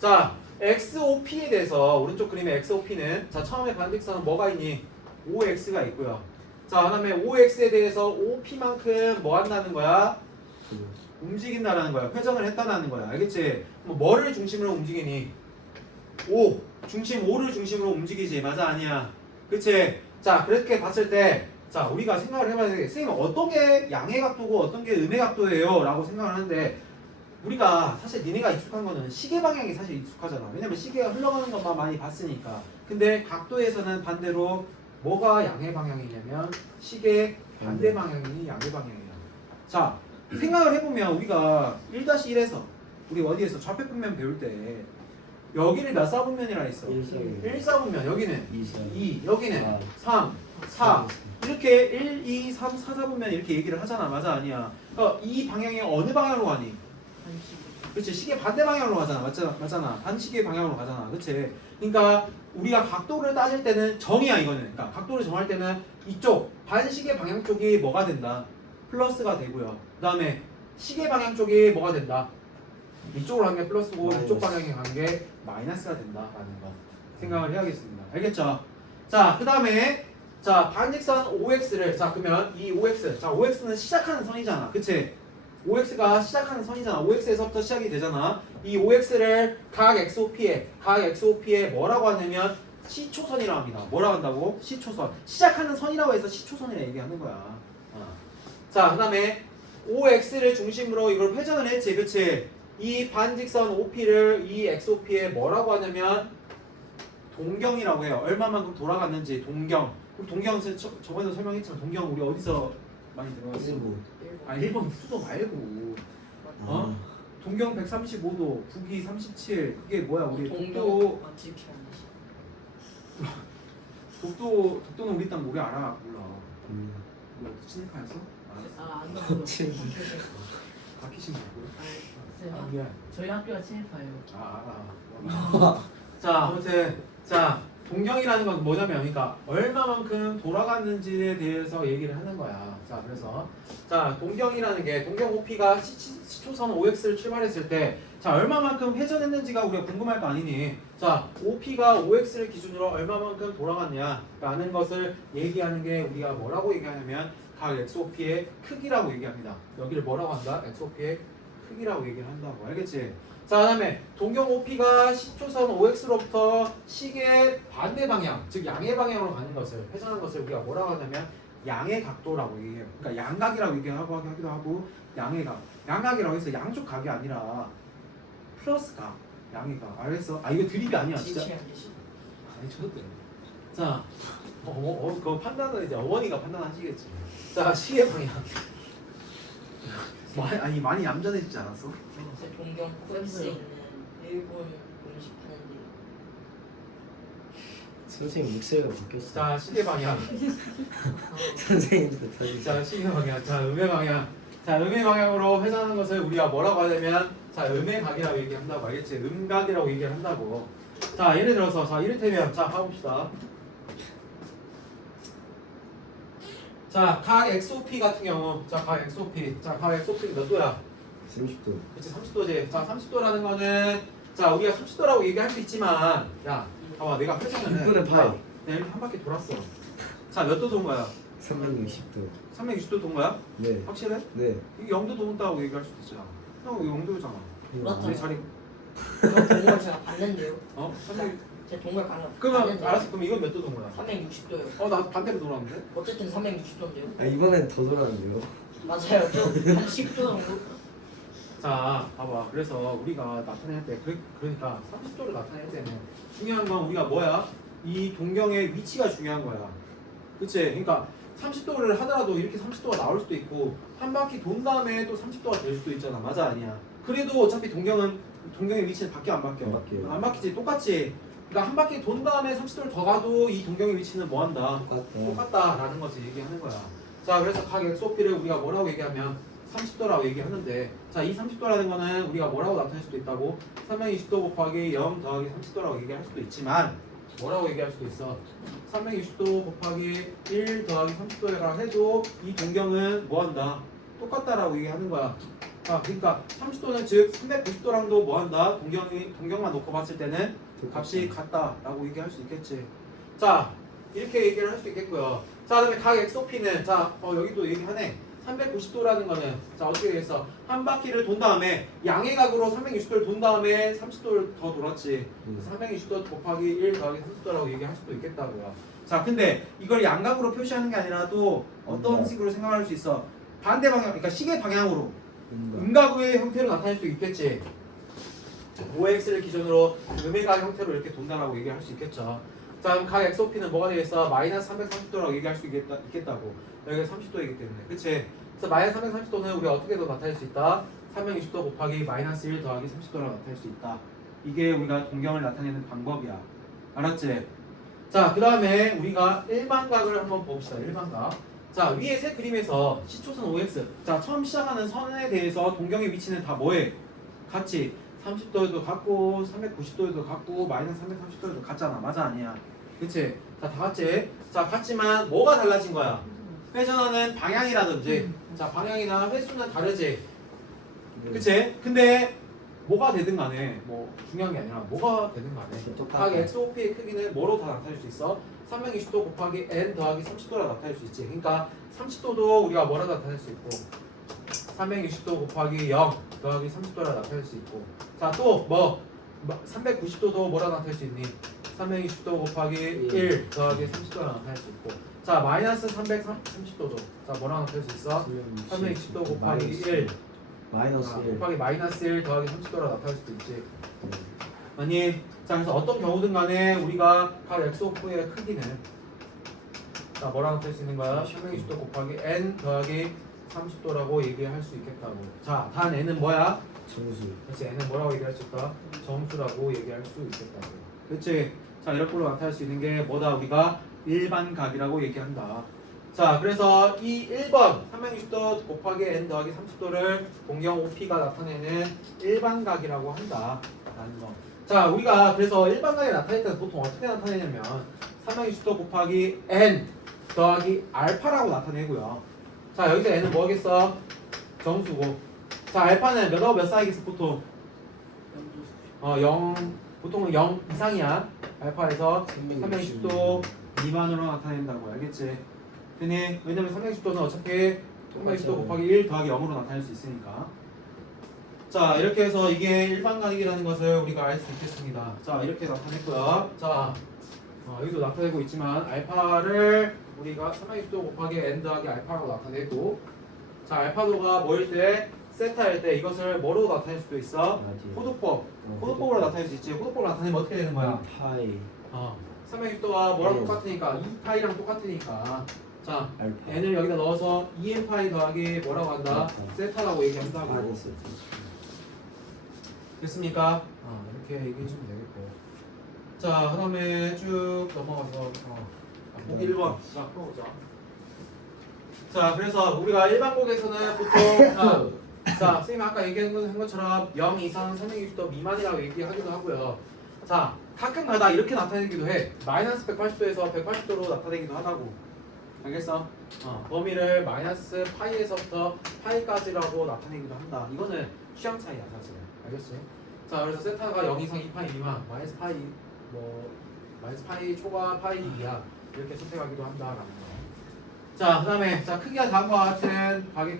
자, XOP에 대해서 오른쪽 그림의 XOP는 자, 처음에 반직선은 뭐가 있니? OX가 있고요. 자, 그다음에 OX에 대해서 OP만큼 뭐 한다는 거야? 움직인다라는 거야. 회전을 했다라는 거야. 알겠지? 뭐를 중심으로 움직이니? O. 중심 O를 중심으로 움직이지. 맞아 아니야? 그치? 자, 그렇게 봤을 때 자, 우리가 생각을 해봐야 돼. 선생님 어떤 게 양의 각도고 어떤 게 음의 각도예요? 라고 생각을 하는데 우리가 사실 니네가 익숙한 거는 시계 방향이 사실 익숙하잖아. 왜냐면 시계가 흘러가는 것만 많이 봤으니까. 근데 각도에서는 반대로 뭐가 양의 방향이냐면 시계 반대 방향이 양의 방향이야. 자, 생각을 해보면 우리가 1-1에서 우리 어디에서 좌표평면 배울 때 여기를 몇 사분면이라 했어? 1사분면. 여기는 2, 여기는 3, 4 이렇게 1, 2, 3, 4, 4분면 이렇게 얘기를 하잖아. 맞아 아니야? 그러니까 이 방향이 어느 방향으로 가니? 그렇지. 시계 반대 방향으로 가잖아. 맞잖아. 반시계 방향으로 가잖아. 그렇지. 그러니까 우리가 각도를 따질 때는 정이야 이거는. 그러니까 각도를 정할 때는 이쪽 반시계 방향 쪽이 뭐가 된다? 플러스가 되고요. 그 다음에 시계 방향 쪽이 뭐가 된다? 이쪽으로 간 게 플러스고 마이너스. 이쪽 방향에 간 게 마이너스가 된다라는 거 생각을 해야겠습니다. 알겠죠? 자, 그 다음에 자, 반직선 OX를 자, 그러면 이 OX 자, OX는 시작하는 선이잖아. 그치? OX가 시작하는 선이잖아. OX에서부터 시작이 되잖아. 이 OX를 각 XOP에 뭐라고 하냐면 시초선이라고 합니다. 뭐라고 한다고? 시초선. 시작하는 선이라고 해서 시초선이라 얘기하는 거야. 자, 그 다음에 OX를 중심으로 이걸 회전을 했지. 그치? 이 반직선 OP를 이 XOP에 뭐라고 하냐면 동경이라고 해요. 얼마만큼 돌아갔는지 동경. 우리 동경은 저번에도 설명했지만 동경 우리 어디서 많이 들어갔어? 아니 일본 수도 말고 동경 135도, 북위 37 그게 뭐야? 우리 독도 독도는 우리 땅 우리 알아? 몰라. 뭐 친일파였어? 안 박희신 누구야? 네. 미안. 저희 학교가 친일파예요. 알아. 자, 아무튼 자 동경이라는 건 뭐냐면 그러니까 얼마만큼 돌아갔는지에 대해서 얘기를 하는 거야. 자, 그래서 자 동경이라는 게 동경 OP가 시초선 OX를 출발했을 때 자 얼마만큼 회전했는지가 우리가 궁금할 거 아니니? 자 OP가 OX를 기준으로 얼마만큼 돌아갔냐라는 것을 얘기하는 게 우리가 뭐라고 얘기하냐면 각 XOP의 크기라고 얘기합니다. 여기를 뭐라고 한다? XOP의 크기라고 얘기를 한다고. 알겠지? 자, 그다음에 동경 OP가 시초선 OX로부터 시계 반대 방향, 즉 양의 방향으로 가는 것을 회전하는 것을 우리가 뭐라고 하냐면 양의 각도라고 얘기해요. 그러니까 양각이라고 얘기하기도 하고 양의 각. 양각이라고 해서 양쪽 각이 아니라 플러스 각. 양의 각. 알겠어? 아 이거 드립이 아니야 진짜. 아니 저것도. 자, 그거 판단은 이제 어머니가 판단하시겠지. 자, 시계 방향. 많이 얌전해지지 않았어? 제 동경 코엑스에 있는 일본 음식 하는데 선생님 목소리가 바뀌었어. 자, 시계 방향. 선생님도 다시. 자, 시계 방향. 자, 음의 방향. 자, 음의 방향으로 회전하는 것을 우리가 뭐라고 하냐면, 자, 음의 각이라고 얘기한다고 알겠지? 음각이라고 얘기를 한다고. 자, 예를 들어서, 자, 이를테면, 자, 가봅시다. 자, 각 XOP 같은 경우, 자, 각 XOP. 자, 각 XOP 몇 도야? 30도. 그치, 30도지. 자, 30도라는 거는, 자, 우리가 30도라고 얘기할 수 있지만, 야, 봐봐, 내가 회전을 이거는 파이. 내가 이렇게 한 바퀴 돌았어. 자, 몇 도 돈 거야? 360도. 360도 돈 거야? 네. 확실해? 네. 이게 0도 돈다고 얘기할 수도 있잖아. 형, 이거 0도잖아. 맞죠? 내 자리, 저 동물 제가 봤는데요. 어? 360. 제 동물 가는 그러면, 알았어. 그럼 이건 몇 도 돈 거야? 360도요. 나 반대로 돌았는데? 어쨌든 360도인데요. 아 이번엔 더 돌았는데요. 맞아요. 좀 10도 정도. 자, 봐봐. 그래서 우리가 나타낼 때, 그러니까 30도를 나타낼 때는 중요한 건 우리가 뭐야? 이 동경의 위치가 중요한 거야. 그치? 그러니까 30도를 하더라도 이렇게 30도가 나올 수도 있고 한 바퀴 돈 다음에 또 30도가 될 수도 있잖아. 맞아 아니야? 그래도 어차피 동경의 위치는 바뀌어 안 바뀌어? 안 바뀌어요. 안 바뀌지. 똑같지. 그러니까 한 바퀴 돈 다음에 30도를 더 가도 이 동경의 위치는 뭐 한다? 똑같다. 똑같다라는 거지 얘기하는 거야. 자, 그래서 각 XOP를 우리가 뭐라고 얘기하면 30도라고 얘기하는데, 자, 이 30도라는 거는 우리가 뭐라고 나타낼 수도 있다고? 320도 곱하기 0 더하기 30도라고 얘기할 수도 있지만, 뭐라고 얘기할 수도 있어? 360도 곱하기 1 더하기 30도라고 해도 이 동경은 뭐 한다? 똑같다라고 얘기하는 거야. 자, 그러니까 30도는 즉 390도랑도 뭐 한다? 동경만 놓고 봤을 때는 값이 같다라고 얘기할 수 있겠지. 자, 이렇게 얘기를 할 수 있겠고요. 자, 그다음에 각 XOP는 자, 여기도 얘기하네. 390도라는 거는 자, 어떻게 되겠어? 한 바퀴를 돈 다음에 양의 각으로 360도를 돈 다음에 30도를 더 돌았지. 그래서 360도 곱하기 1 더하기 30도라고 얘기할 수도 있겠다고요. 자, 근데 이걸 양각으로 표시하는 게 아니라 또 어떤 식으로 생각할 수 있어? 반대 방향, 그러니까 시계 방향으로 음각의 형태로 나타낼 수 있겠지. 5x를 기준으로 음의각 형태로 이렇게 돈다라고 얘기할 수 있겠죠. 자, 그럼 각 XOP는 뭐가 되겠어? 마이너스 330도라고 얘기할 수 있겠다고. 여기가 30도이기 때문에. 그치? 그래서 마이너스 330도는 우리가 어떻게도 나타낼 수 있다? 360도 곱하기 마이너스 1 더하기 30도라고 나타낼 수 있다. 이게 우리가 동경을 나타내는 방법이야. 알았지? 자, 그 다음에 우리가 일반각을 한번 봅시다. 일반각. 자, 위에 세 그림에서 시초선 OX. 자, 처음 시작하는 선에 대해서 동경의 위치는 다 뭐해? 같이 30도에도 같고 390도에도 같고 마이너스 330도에도 같잖아. 맞아 아니야? 그치? 자, 다 같지? 자, 같지만 뭐가 달라진 거야? 회전하는 방향이라든지 자, 방향이나 횟수는 다르지? 그치? 근데 뭐가 되든 간에 뭐 중요한 게 아니라 뭐가 되든 간에 각 XOP의 크기는 뭐로 다 나타낼 수 있어? 320도 곱하기 n 더하기 30도라 나타낼 수 있지. 그러니까 30도도 우리가 뭐라 나타낼 수 있고 360도 곱하기 0 더하기 30도라 나타낼 수 있고, 자, 또 뭐 390도도 뭐라 나타낼 수 있니? 320도 곱하기 1 더하기 30도라 나타낼 수 있고, 자, 마이너스 330도죠. 자, 뭐라 나타낼 수 있어? 360도 곱하기 1 마이너스 1. 곱하기 마이너스 1 더하기 30도라 나타낼 수도 있지. 아니, 자, 그래서 어떤 경우든 간에 우리가 각 XOP의 크기는 자, 뭐라 나타낼 수 있는 거야? 320도 곱하기 n 더하기 30도라고 얘기할 수 있겠다고. 자, 단 n은 뭐야? 정수. 그렇지. n은 뭐라고 얘기할 수 있다? 점수라고 얘기할 수 있겠다고. 그렇지. 자, 이렇게 나타낼 수 있는 게 뭐다? 우리가 일반각이라고 얘기한다. 자, 그래서 이 1번 360도 곱하기 n 더하기 30도를 동경 OP가 나타내는 일반각이라고 한다 라는 거. 자, 우리가 그래서 일반각이 나타낼 때는 보통 어떻게 나타내냐면 360도 곱하기 n 더하기 알파라고 나타내고요. 자, 여기서 n은 뭐겠어? 정수고. 자, 알파는 몇하고 몇 사이겠어 보통? 0, 보통은 0 이상이야. 알파에서 360도 미만으로 나타낸다고. 알겠지? 되니? 왜냐면 360도는 어차피 360도 곱하기 1 더하기 0으로 나타낼 수 있으니까. 자, 이렇게 해서 이게 일반각이라는 것을 우리가 알 수 있겠습니다. 자, 이렇게 나타냈고요. 자, 여기도 나타내고 있지만 알파를 우리가 360도 곱하기 n 더하기 알파라고 나타내고 자 알파도가 뭐일 때 세타일 때 이것을 뭐로 나타낼 수도 있어? 라디오. 호두법 호두법으로 나타낼 수 있지. 호두법으로 나타내면 어떻게 되는 거야? 파이 360도가 뭐랑 네. 똑같으니까 2파이랑 똑같으니까 자 알파. n을 여기다 넣어서 2n파이 더하기 뭐라고 한다? 알파. 세타라고 얘기한다고. 아 됐어. 됐습니까? 이렇게 얘기해주면 되겠고 자 그 다음에 쭉 넘어가서 보기 1번 자 풀어보자. 자 그래서 우리가 일반곡에서는 보통 자 선생님이 아까 얘기한 것처럼 0 이상 360도 미만이라고 얘기하기도 하고요. 자 가끔가다 이렇게 나타내기도 해. 마이너스 180도에서 180도로 나타내기도 하다고. 알겠어? 범위를 마이너스 파이에서부터 파이까지라고 나타내기도 한다. 이거는 취향 차이야 사실은. 알겠지? 자 그래서 세타가 0 이상 2파이 미만 마이너스 파이 마이너스 파이 초과 파이 이하 이렇게 선택하기도 한다라는 거. 자 그다음에 자 크기가 다음과 같은 각의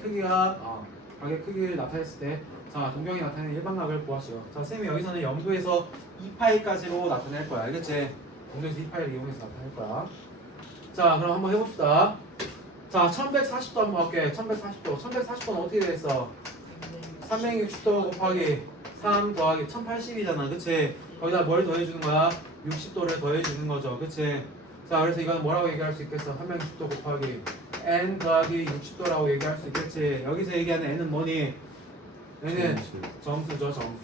크기를 나타냈을 때 자 동경이 나타내는 일반각을 구하시오. 자 선생님이 여기서는 0도에서 2파이까지로 나타낼 거야. 알겠지? 0도에서 2파이를 이용해서 나타낼 거야. 자 그럼 한번 해봅시다. 자 1140도 한번 할게. 1140도 1140도는 어떻게 되겠어? 360도 곱하기 3 더하기 1080이잖아. 그치? 거기다 뭘 더해주는 거야? 60도를 더해주는 거죠. 그치? 자 그래서 이건 뭐라고 얘기할 수 있겠어? 360도 곱하기 n 더하기 60도라고 얘기할 수 있겠지. 여기서 얘기하는 n은 뭐니? n은 정수죠. 정수.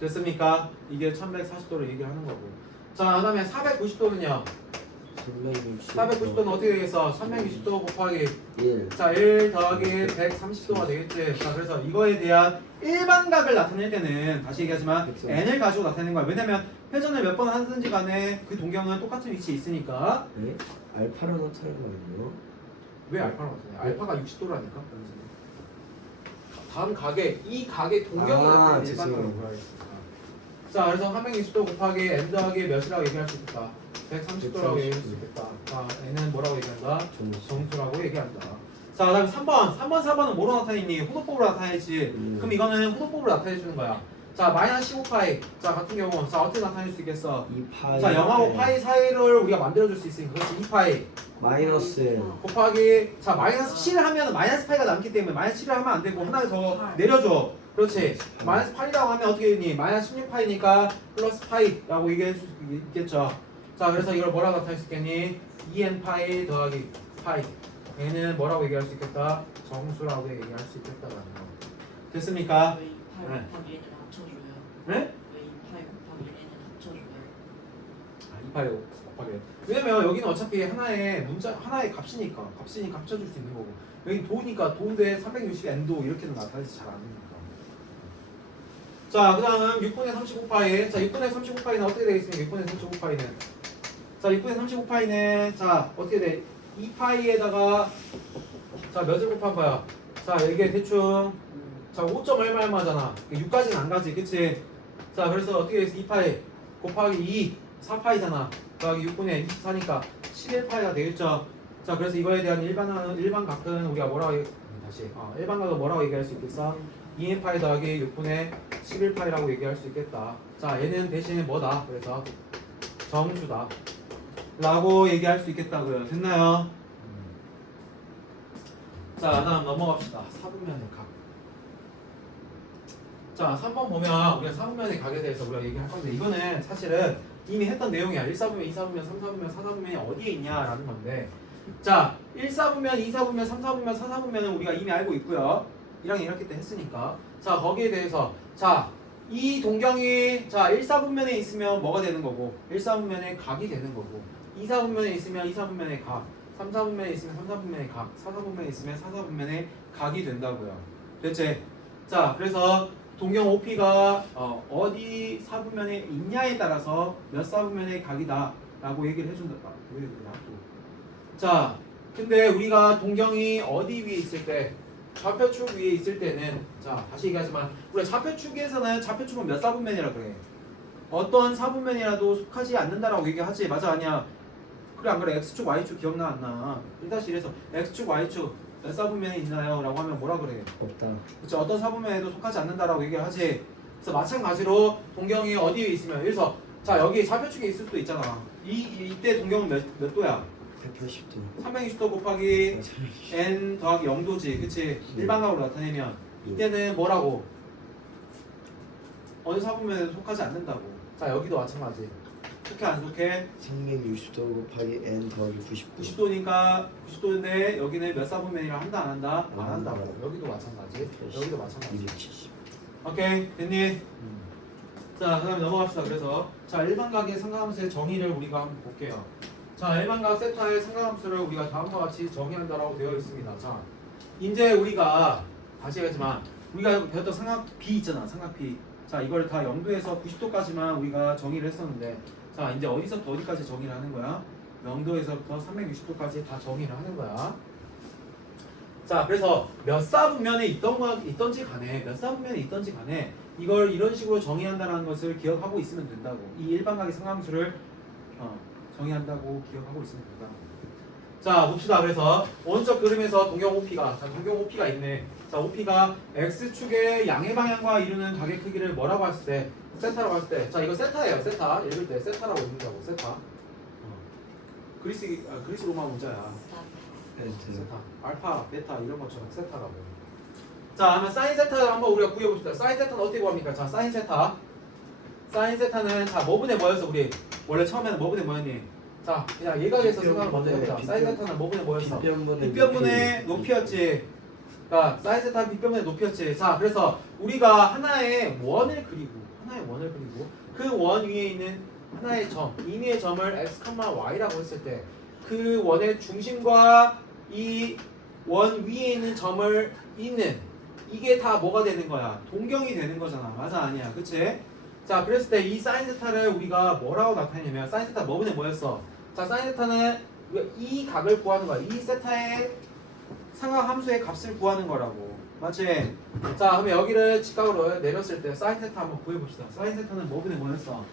됐습니까? 이게 1140도를 얘기하는 거고. 자 그 다음에 490도는요 490도는 어떻게 되겠어? 360도 곱하기 1 자 1 더하기 130도가 되겠지. 자 그래서 이거에 대한 일반각을 나타낼 때는 다시 얘기하지만 그쵸. n을 가지고 나타내는 거야. 왜냐면 회전을 몇 번 하든지 간에 그 동경은 똑같은 위치에 있으니까. 네? 알파로 나타낸 거 아니에요? 왜 알파라고 나타내? 알파가 60도라니까. 다음 각에 이 각의 동경이 나타내는 일반각을 죄송해요. 구하겠습니다. 자 그래서 360도 곱하기 n 더하기 몇이라고 얘기할 수 있겠다? 130도라고 얘기할 수 있겠다. 자 n은 뭐라고 얘기한다? 정수라고 얘기한다. 자 그다음 3번 4번은 뭐로 나타내니? 호도법으로 나타내지. 그럼 이거는 호도법으로 나타내주는 거야. 자 마이너스 15파이 자 같은 경우 자 어떻게 나타낼 수 있겠어? 2파이 자 0하고 파이 사이를 우리가 만들어줄 수 있으니까 그렇지 2파이 마이너스 곱하기 자 마이너스 7을 하면 마이너스 파이가 남기 때문에 마이너스 7을 하면 안 되고 하나 더 내려줘. 그렇지. 마이너스 8이라고 하면 어떻게 되니? 마이너스 16파이니까 플러스 파이라고 얘기할 수 있겠죠. 자 그래서 이걸 뭐라고 나타낼 수 있겠니? 2n 파이 더하기 파이 얘는 뭐라고 얘기할 수 있겠다? 정수라고 얘기할 수 있겠다라는 거. 됐습니까? 왜 2파이 네. 곱하기 1은 합쳐줘요? 네? 왜 2파이 곱하기 1은 합쳐줘요? 2파이 곱하기 왜냐면 여기는 어차피 하나의 하나의 값이니까 합쳐줄 수 있는 거고 여기 도니까 도인데 360n도 이렇게는 나타내지 잘 안 됩니다. 자, 그 다음 6분의 35파이. 자, 6분의 35파이는 어떻게 되겠습니까? 6분의 35파이는. 자, 6분의 35파이는, 자, 어떻게 돼? 2파이에다가, 자, 몇을 곱한 거야? 자, 이게 대충, 자, 5점 얼마잖아. 6까지는 안 가지, 그치? 자, 그래서 어떻게 되겠어? 2파이 곱하기 2, 4파이잖아. 더하기 6분의 24니까 11파이가 되겠죠? 자, 그래서 이거에 대한 일반각은 우리가 뭐라고, 일반각은 뭐라고 얘기할 수 있겠어? 2n파이 더하기 6분의 11파이라고 얘기할 수 있겠다. 자 얘는 대신에 뭐다? 그래서 정수다 라고 얘기할 수 있겠다고요. 됐나요? 자 다음 넘어갑시다. 4분면의 각. 자 3번 보면 우리가 4분면의 각에 대해서 우리가 얘기할 건데 이거는 사실은 이미 했던 내용이야. 1사분면, 2사분면, 3사분면, 4사분면이 어디에 있냐라는 건데 자 1사분면, 2사분면, 3사분면, 4사분면은 우리가 이미 알고 있고요. 1학년 1학기 때 했으니까 자 거기에 대해서 자 이 동경이 자 1사분면에 있으면 뭐가 되는 거고 1사분면의 각이 되는 거고 2사분면에 있으면 2사분면의 각 3사분면에 있으면 3사분면의 각 4사분면에 있으면 4사분면의 각이 된다고요. 됐지? 자 그래서 동경 OP가 어디 사분면에 있냐에 따라서 몇 사분면의 각이다 라고 얘기를 해준다. 왜 그러냐 또. 자 근데 우리가 동경이 어디 위에 있을 때 좌표축 위에 있을 때는 자 다시 얘기하지만 우리가 좌표축에서는 좌표축은 몇 사분면이라 그래. 어떤 사분면이라도 속하지 않는다라고 얘기하지. 맞아 아니야? 그래 안 그래? X축 Y축 기억나 안 나? 1-1에서 X축 Y축 몇 사분면에 있나요? 라고 하면 뭐라 그래? 없다. 그치 어떤 사분면에도 속하지 않는다라고 얘기를 하지. 그래서 마찬가지로 동경이 어디에 있으면 그래서 자 여기 좌표축에 있을 수도 있잖아. 이때 동경은 몇 도야? 180도. 360도 곱하기 n 더하기 0도지, 그치? 일반각으로 나타내면 이때는 뭐라고? 어느 사분면에 속하지 않는다고. 자 여기도 마찬가지. 속해 안 속해? 360도 곱하기 n 더하기 90도. 90도니까 90도인데 여기는 몇 사분면이라 한다 안 한다? 안 안 한다고. 한다. 여기도 마찬가지. 여기도 마찬가지. 270. 오케이 됐니? 자 그다음에 넘어갑시다. 그래서 자 일반각의 삼각함수의 정의를 우리가 한번 볼게요. 자 일반각 세타의 삼각함수를 우리가 다음과 같이 정의한다라고 되어 있습니다. 자 이제 우리가 다시 얘기하지만 우리가 배웠던 삼각 B 있잖아. 삼각 B. 자 이걸 다 0도에서 90도까지만 우리가 정의를 했었는데 자 이제 어디서부터 어디까지 정의를 하는 거야? 0도에서부터 360도까지 다 정의를 하는 거야. 자 그래서 몇 사분면에 있던지 간에 몇 사분면에 있던지 간에 이걸 이런 식으로 정의한다는 것을 기억하고 있으면 된다고. 이 일반각의 상함수를 정의한다고 기억하고 있으면 된다고. 자 봅시다. 그래서 오른쪽 그림에서 동경 OP가 동경 OP가 있네. 자 OP가 X축의 양의 방향과 이루는 각의 크기를 뭐라고 했을 때 세타라고 했을 때 자 이거 세타예요. 세타 읽을 때 세타라고 읽는다고. 세타. 그리스 로마 문자야. 세타, 알파, 베타 이런 것처럼 세타라고. 자, 그러면 사인 세타를 한번 우리가 구해봅시다. 사인 세타는 어떻게 구합니까? 자, 사인 세타. 사인 세타는 자, 뭐분의 뭐였어 우리? 원래 처음에는 뭐분의 뭐였니? 자, 그냥 예각에서 생각을 먼저 해보자. 사인 세타는 뭐분의 뭐였어? 빗변분의 높이였지. 그러니까 사인 세타는 빗변분의 높이였지. 자, 그래서 우리가 하나의 원을 그리고 그 원 위에 있는 하나의 점, 임의의 점을 x, y라고 했을 때 그 원의 중심과 이 원 위에 있는 점을 잇는 이게 다 뭐가 되는 거야? 동경이 되는 거잖아. 맞아 아니야? 그치? 자 그랬을 때 이 사인 세타를 우리가 뭐라고 나타내냐면 사인 세타 뭐분의 뭐였어? 자 사인 세타는 이 각을 구하는 거야. 이 세타의 상각 함수의 값을 구하는 거라고. 맞지? 자 그러면 여기를 직각으로 내렸을 때 사인 세타 한번 구해봅시다. 사인 세타는 뭐분의 뭐였어?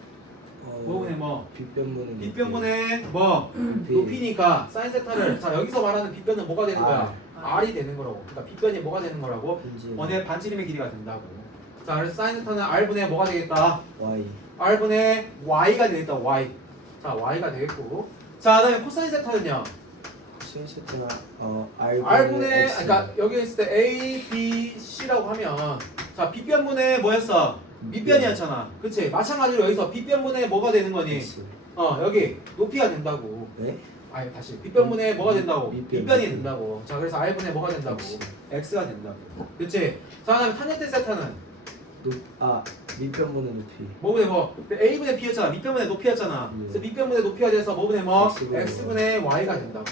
뭐분의 뭐? 빗변분의 뭐? 높이니까 사인 세타를 자 여기서 말하는 빗변은 뭐가 되는 거야? R이 되는 거라고. 그러니까 빗변이 뭐가 되는 거라고? 원의 반지름의 길이가 된다고. 자 그래서 사인 세타는 R분의 뭐가 되겠다? y. R분의 Y가 되겠다. Y. 자 Y가 되겠고. 자 그다음에 코사인 세타는요? 코사인 세타나 R분의 그러니까 여기 있을 때 A, B, C라고 하면 자 빗변분의 뭐였어? 밑변이었잖아. 그치? 마찬가지로 여기서 빗변분의 뭐가 되는 거니? X. 여기 높이가 된다고. 네? 아니 다시 빗변분의 뭐가 된다고? 밑변. 밑변이 된다고. 자 그래서 R분의 뭐가 된다고? X. X가 된다고. 그치? 자 그다음에 탄젠트 세타는 밑변분의 높이. 뭐분의 뭐? A분의 B였잖아. 밑변분의 높이였잖아. 그래서 밑변분의 높이가 돼서 뭐분의 뭐? X분의 Y가 된다고.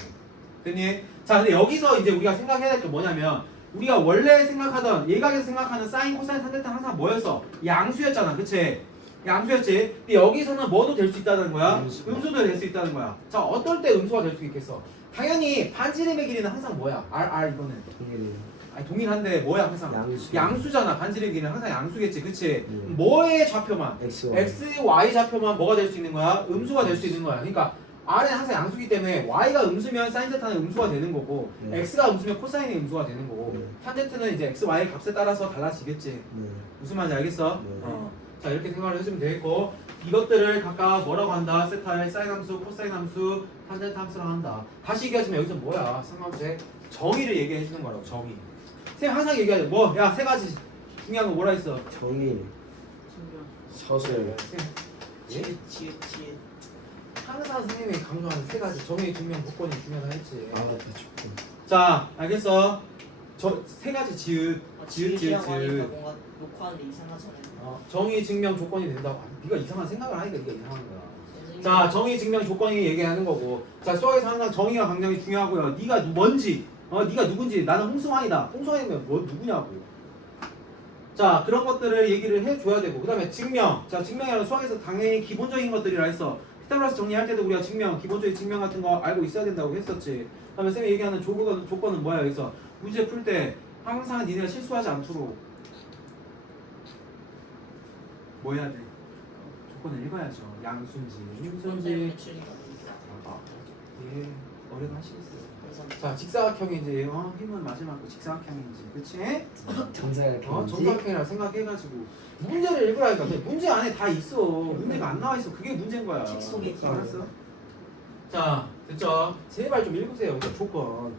됐니? 자 근데 여기서 이제 우리가 생각해야 될 게 뭐냐면 우리가 원래 생각하던 예각에서 생각하는 사인, 코사인, 탄젠트는 항상 뭐였어? 양수였잖아. 그치? 양수였지? 근데 여기서는 뭐도 될 수 있다는 거야? 음수도 될 수 있다는 거야. 자 어떨 때 음수가 될 수 있겠어? 당연히 반지름의 길이는 항상 뭐야? R 이거는 동일해요. 아니 동일한데 뭐야 항상? 양수잖아. 반지름의 길이는 항상 양수겠지. 그치? 뭐의 좌표만? X, X, Y 좌표만 뭐가 될 수 있는 거야? 음수가 될 수 있는 거야. 그러니까 R은 항상 양수기 때문에 Y가 음수면 사인 세타는 음수가 되는 거고 X가 음수면 코사인이 음수가 되는 거고 탄젠트는 이제 X, Y 값에 따라서 달라지겠지. 무슨 말인지 알겠어? 자 이렇게 생각을 해주면 되겠고 이것들을 각각 뭐라고 한다? 세타의 사인 함수, 코사인 함수, 탄젠트 함수라고 한다. 다시 얘기하지만 여기서 뭐야? 상함수의 정의를 얘기해 주는 거라고. 정의. 선생님 항상 얘기하죠. 뭐? 야 세 가지 중요한 거 뭐라 했어? 정의, 서술. 예? 항상 선생님이 강조하는 세 가지 정의, 증명, 조건이 중요하다 했지. 다 죽고. 자 알겠어. 저 세 가지 지읒. 뭔가 녹화하는데 이상하잖아요. 정의, 증명, 조건이 된다고. 네가 이상한 생각을 하니까 네가 이상한 거야. 자 정의, 증명, 조건이 얘기하는 거고. 자 수학에서 항상 정의와 강령이 중요하고요. 네가 뭔지, 네가 누군지. 나는 홍승환이다. 홍승환이면 뭐 누구냐고. 자 그런 것들을 얘기를 해줘야 되고. 그 다음에 증명. 자 증명이라는 수학에서 당연히 기본적인 것들이라 했어. 피타고라스 정리할 때도 우리가 증명, 기본적인 증명 같은 거 알고 있어야 된다고 했었지. 그 다음에 쌤이 얘기하는 조건은 뭐야? 여기서 문제 풀 때 항상 니네가 실수하지 않도록 뭐 해야 돼? 조건을 읽어야죠. 양수인지, 임수인지. 예, 어려운 하시겠어요. 자, 직사각형인지 힘은 마지막 거 직사각형인지, 그치? 정사각형인지. 정사각형이라 생각해가지고 문제를 읽으라니까. 근데 문제 안에 다 있어. 문제가 안 나와 있어. 그게 문제인 거야. 책 속에 있어. 알았어? 자, 됐죠? 제발 좀 읽으세요. 이거 조건.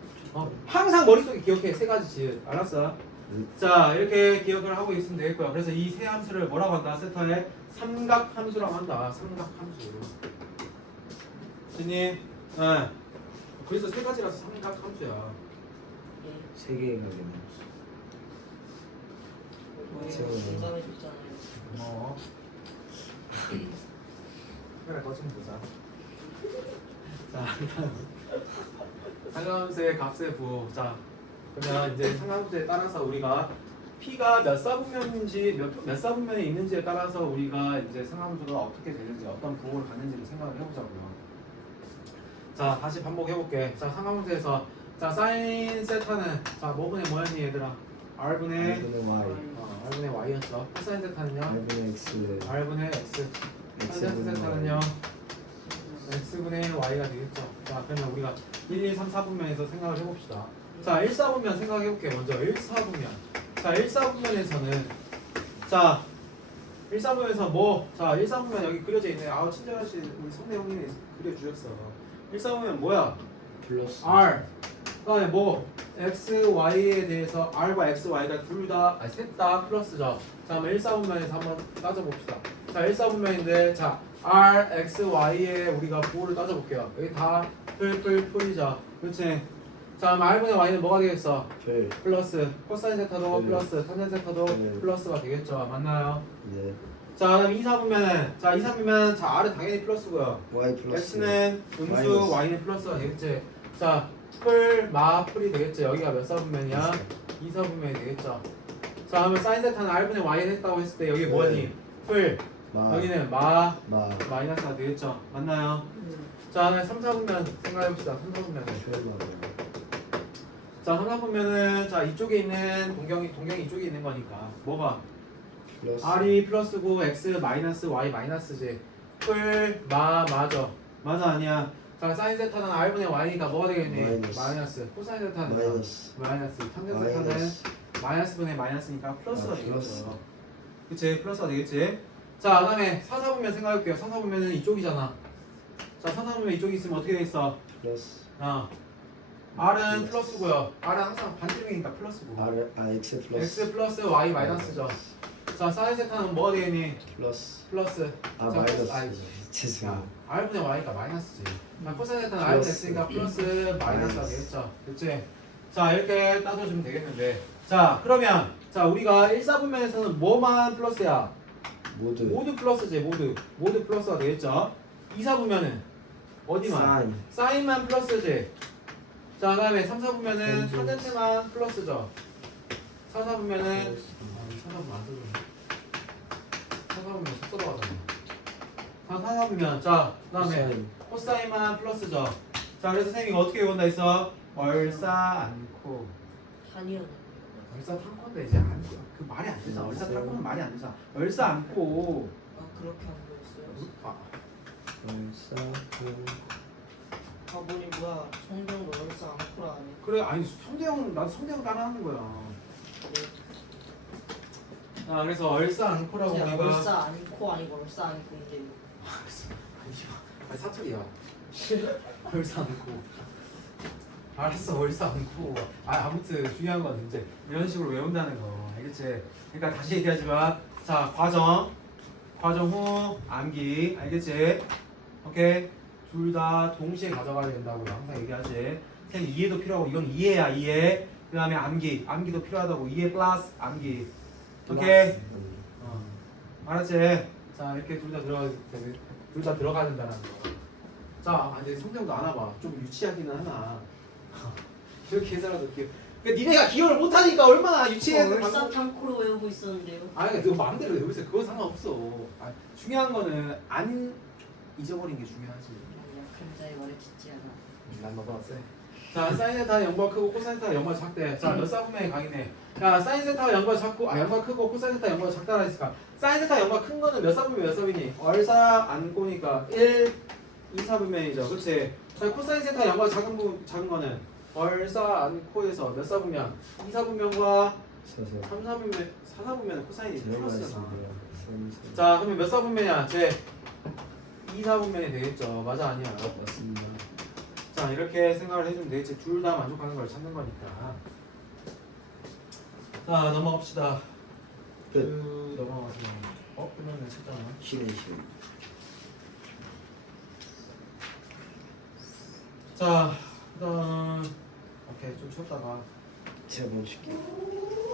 항상 머릿속에 기억해. 세 가지씩. 알았어? 자, 이렇게 기억을 하고 있으면 되겠고요. 그래서 이 세 함수를 뭐라고 한다? 세터의 삼각 함수라고 한다. 삼각 함수. 진이? 네. 그래서 세 가지라서 삼각 함수야. 세 개가 되네. 공감해 줬잖아요. 그래, 거좀 보자. 자, 상관함수의 값의 부. 자, 그러면 이제 상관함수에 따라서 우리가 P가 몇 사분면인지 몇 사분면에 있는지에 따라서 우리가 이제 상관함수가 어떻게 되는지 어떤 부호를 갖는지를 생각을 해보자고요. 자, 다시 반복해볼게. 자, 상관함수에서 자 사인 세타는 자 뭐분의 뭐였니 얘들아? R분의 R분의 Y. R분의 Y였죠. 코사인 세타는요? R분의 X. R분의 X. 탄젠스 세타는요? X분의 Y가 되겠죠. 자, 그러면 우리가 1, 2, 3, 4분면에서 생각을 해봅시다. 자, 1, 4분면 생각해볼게요. 먼저 1, 4분면. 자, 1, 4분면에서는 자, 1, 4분면에서 뭐? 자, 1, 4분면 여기 그려져 있네. 아우, 친절하신 우리 성대 형님이 그려주셨어. 1, 4분면 뭐야? 플러스. R. 그다음에 뭐? X, Y에 대해서 R과 X, Y가 둘 다, 셋 다 플러스죠. 자, 그럼 1, 4분면에서 한번 따져봅시다. 자, 1, 4분면인데, 자, R, X, Y에 우리가 부호를 따져볼게요. 여기 다 풀이죠. 그렇지? 자, 그럼 R분의 Y는 뭐가 되겠어? 별. 플러스. 코사인 세타도 네. 플러스. 탄젠 세타도 네. 플러스가 되겠죠. 맞나요? 네. 자, 그럼 2, 4분면은, 자, 2, 4분면, 자, R은 당연히 플러스고요. Y 플러스. X는 음수, 마이너스. Y는 플러스가 되겠지. 자, 풀이 되겠지. 여기가 몇 사분면이야? 2 사분면이 되겠죠. 자, 그러면 사인 세타는 R분의 Y를 했다고 했을 때 여기 뭐니? 풀. 마. 여기는 마. 마이너스가 되겠죠. 맞나요? 자, 그다음에 3, 4분면 생각해봅시다. 3, 4분면은. 별마. 자, 3, 4분면은 자 이쪽에 있는 동경이 이쪽에 있는 거니까 뭐가? 플러스. R이 플러스고 X 마이너스 Y 마이너스지. 맞아. 맞아 아니야. 자, 사인 세타는 R분의 Y니까 뭐가 되겠니? 마이너스. 코사인 세타는 마이너스. 탄젠 세타는 마이너스분의 마이너스니까 플러스가 플러스. 되겠죠. 그치? 플러스가 되겠지? 자, 그 다음에 4, 4분면 생각해볼게요. 4, 4분면은 이쪽이잖아. 자, 4, 4분면 이쪽이 있으면 어떻게 되겠어? 플러스. R은 플러스고요. R은 항상 반지름이니까 플러스고. X 플러스. X 플러스 Y 마이너스죠. 자, 사인 세타는 뭐가 되겠니? 플러스. 플러스. 아 자, 마이너스. 야, 죄송해요. R분의 Y가 마이너스지. 자, 코사인 세타는 R분의 플러스. X니까 플러스 마이너스가 되겠죠. 그치? 자, 이렇게 따져주면 되겠는데. 자, 그러면 자 우리가 1, 4분면에서는 뭐만 플러스야? 모두 플러스지. 모두 플러스가 되겠죠. 2, 4분면은 어디만? 사인. 사인만 플러스지. 자, 그 다음에 3, 4분면은 탄젠스. 탄젠스만 플러스죠. 4, 4분면은 4, 4분면 안 써주네. 4, 4분면 속 썰어가잖아. 자, 4, 4분면 자, 그 다음에 코사인만 플러스죠. 자, 그래서 선생님이 이거 어떻게 외운다 했어? 얼싸 않고. 단위였는데. 얼싸 탕코인데 이제 그 말이 안 되잖아. 얼싸 탕코는 말이 안 되잖아. 얼싸 않고. 아 그렇게 안 보였어요? 아버님 뭐야 성경도 열사 안코라 아니야? 그래, 아니 성대형 나도 성대형 따라하는 거야. 자, 그래서 얼싸 않고라고 진짜 우리가. 열사 안코 아니고 얼사 안코인데. 아니 사투리야. 얼싸 않고. 알았어, 얼싸 않고. 아무튼 중요한 건 이제 이런 식으로 외운다는 거. 알겠지? 그러니까 다시 얘기하지만 자 과정 후 암기. 알겠지? 오케이. 둘 다 동시에 가져가야 된다고 항상 얘기하지. 선생님 이해도 필요하고 이건 이해야 이해. 그 다음에 암기도 필요하다고. 이해 플러스 암기. 오케이. 알았지? 자 이렇게 둘 다 들어가야 된다는 거. 자, 근데 성대형도 안 와봐. 좀 유치하기는 하나. 이렇게 해서라도 이렇게. 그러니까 니네가 기억을 못하니까 얼마나 유치했는데. 열사 탕코로 외우고 있었는데요. 아니, 너 마음대로 외우세요. 그거 상관없어. 중요한 거는 안 잊어버린 게 중요하지. 약한 자의 말을 듣지 않아. 난 너보다 세. 자, 사인 세타가 0과 크고 코사인 세타가 0과 작대. 자, 몇 사분면이 강이네. 야, 사인 세타가 0과 작고 0과 크고 코사인 세타가 0과 작다라 했을까? 사인 세타가 0과 큰 거는 몇 사분면 몇 사분이니? 얼사 안고니까 1, 2 사분면이죠. 그렇지? 자, 코사인 세타가 0과 작은 거는 벌사 않고에서 몇 사분면? 2사분면과 서서 3사분면, 4사분면은 코사인이 제가 플러스잖아. 말씀드려. 자, 그러면 몇 사분면이야? 제 2사분면이 되겠죠. 맞아, 아니야? 맞습니다. 자, 이렇게 생각을 해주면 되겠지. 둘 다 만족하는 걸 찾는 거니까. 자, 넘어갑시다. 끝. 넘어가서. 끝났네, 찾잖아. 쉬네. 자, 그다음 오케이 좀 쉬었다가 제가 멈출게요.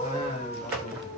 아,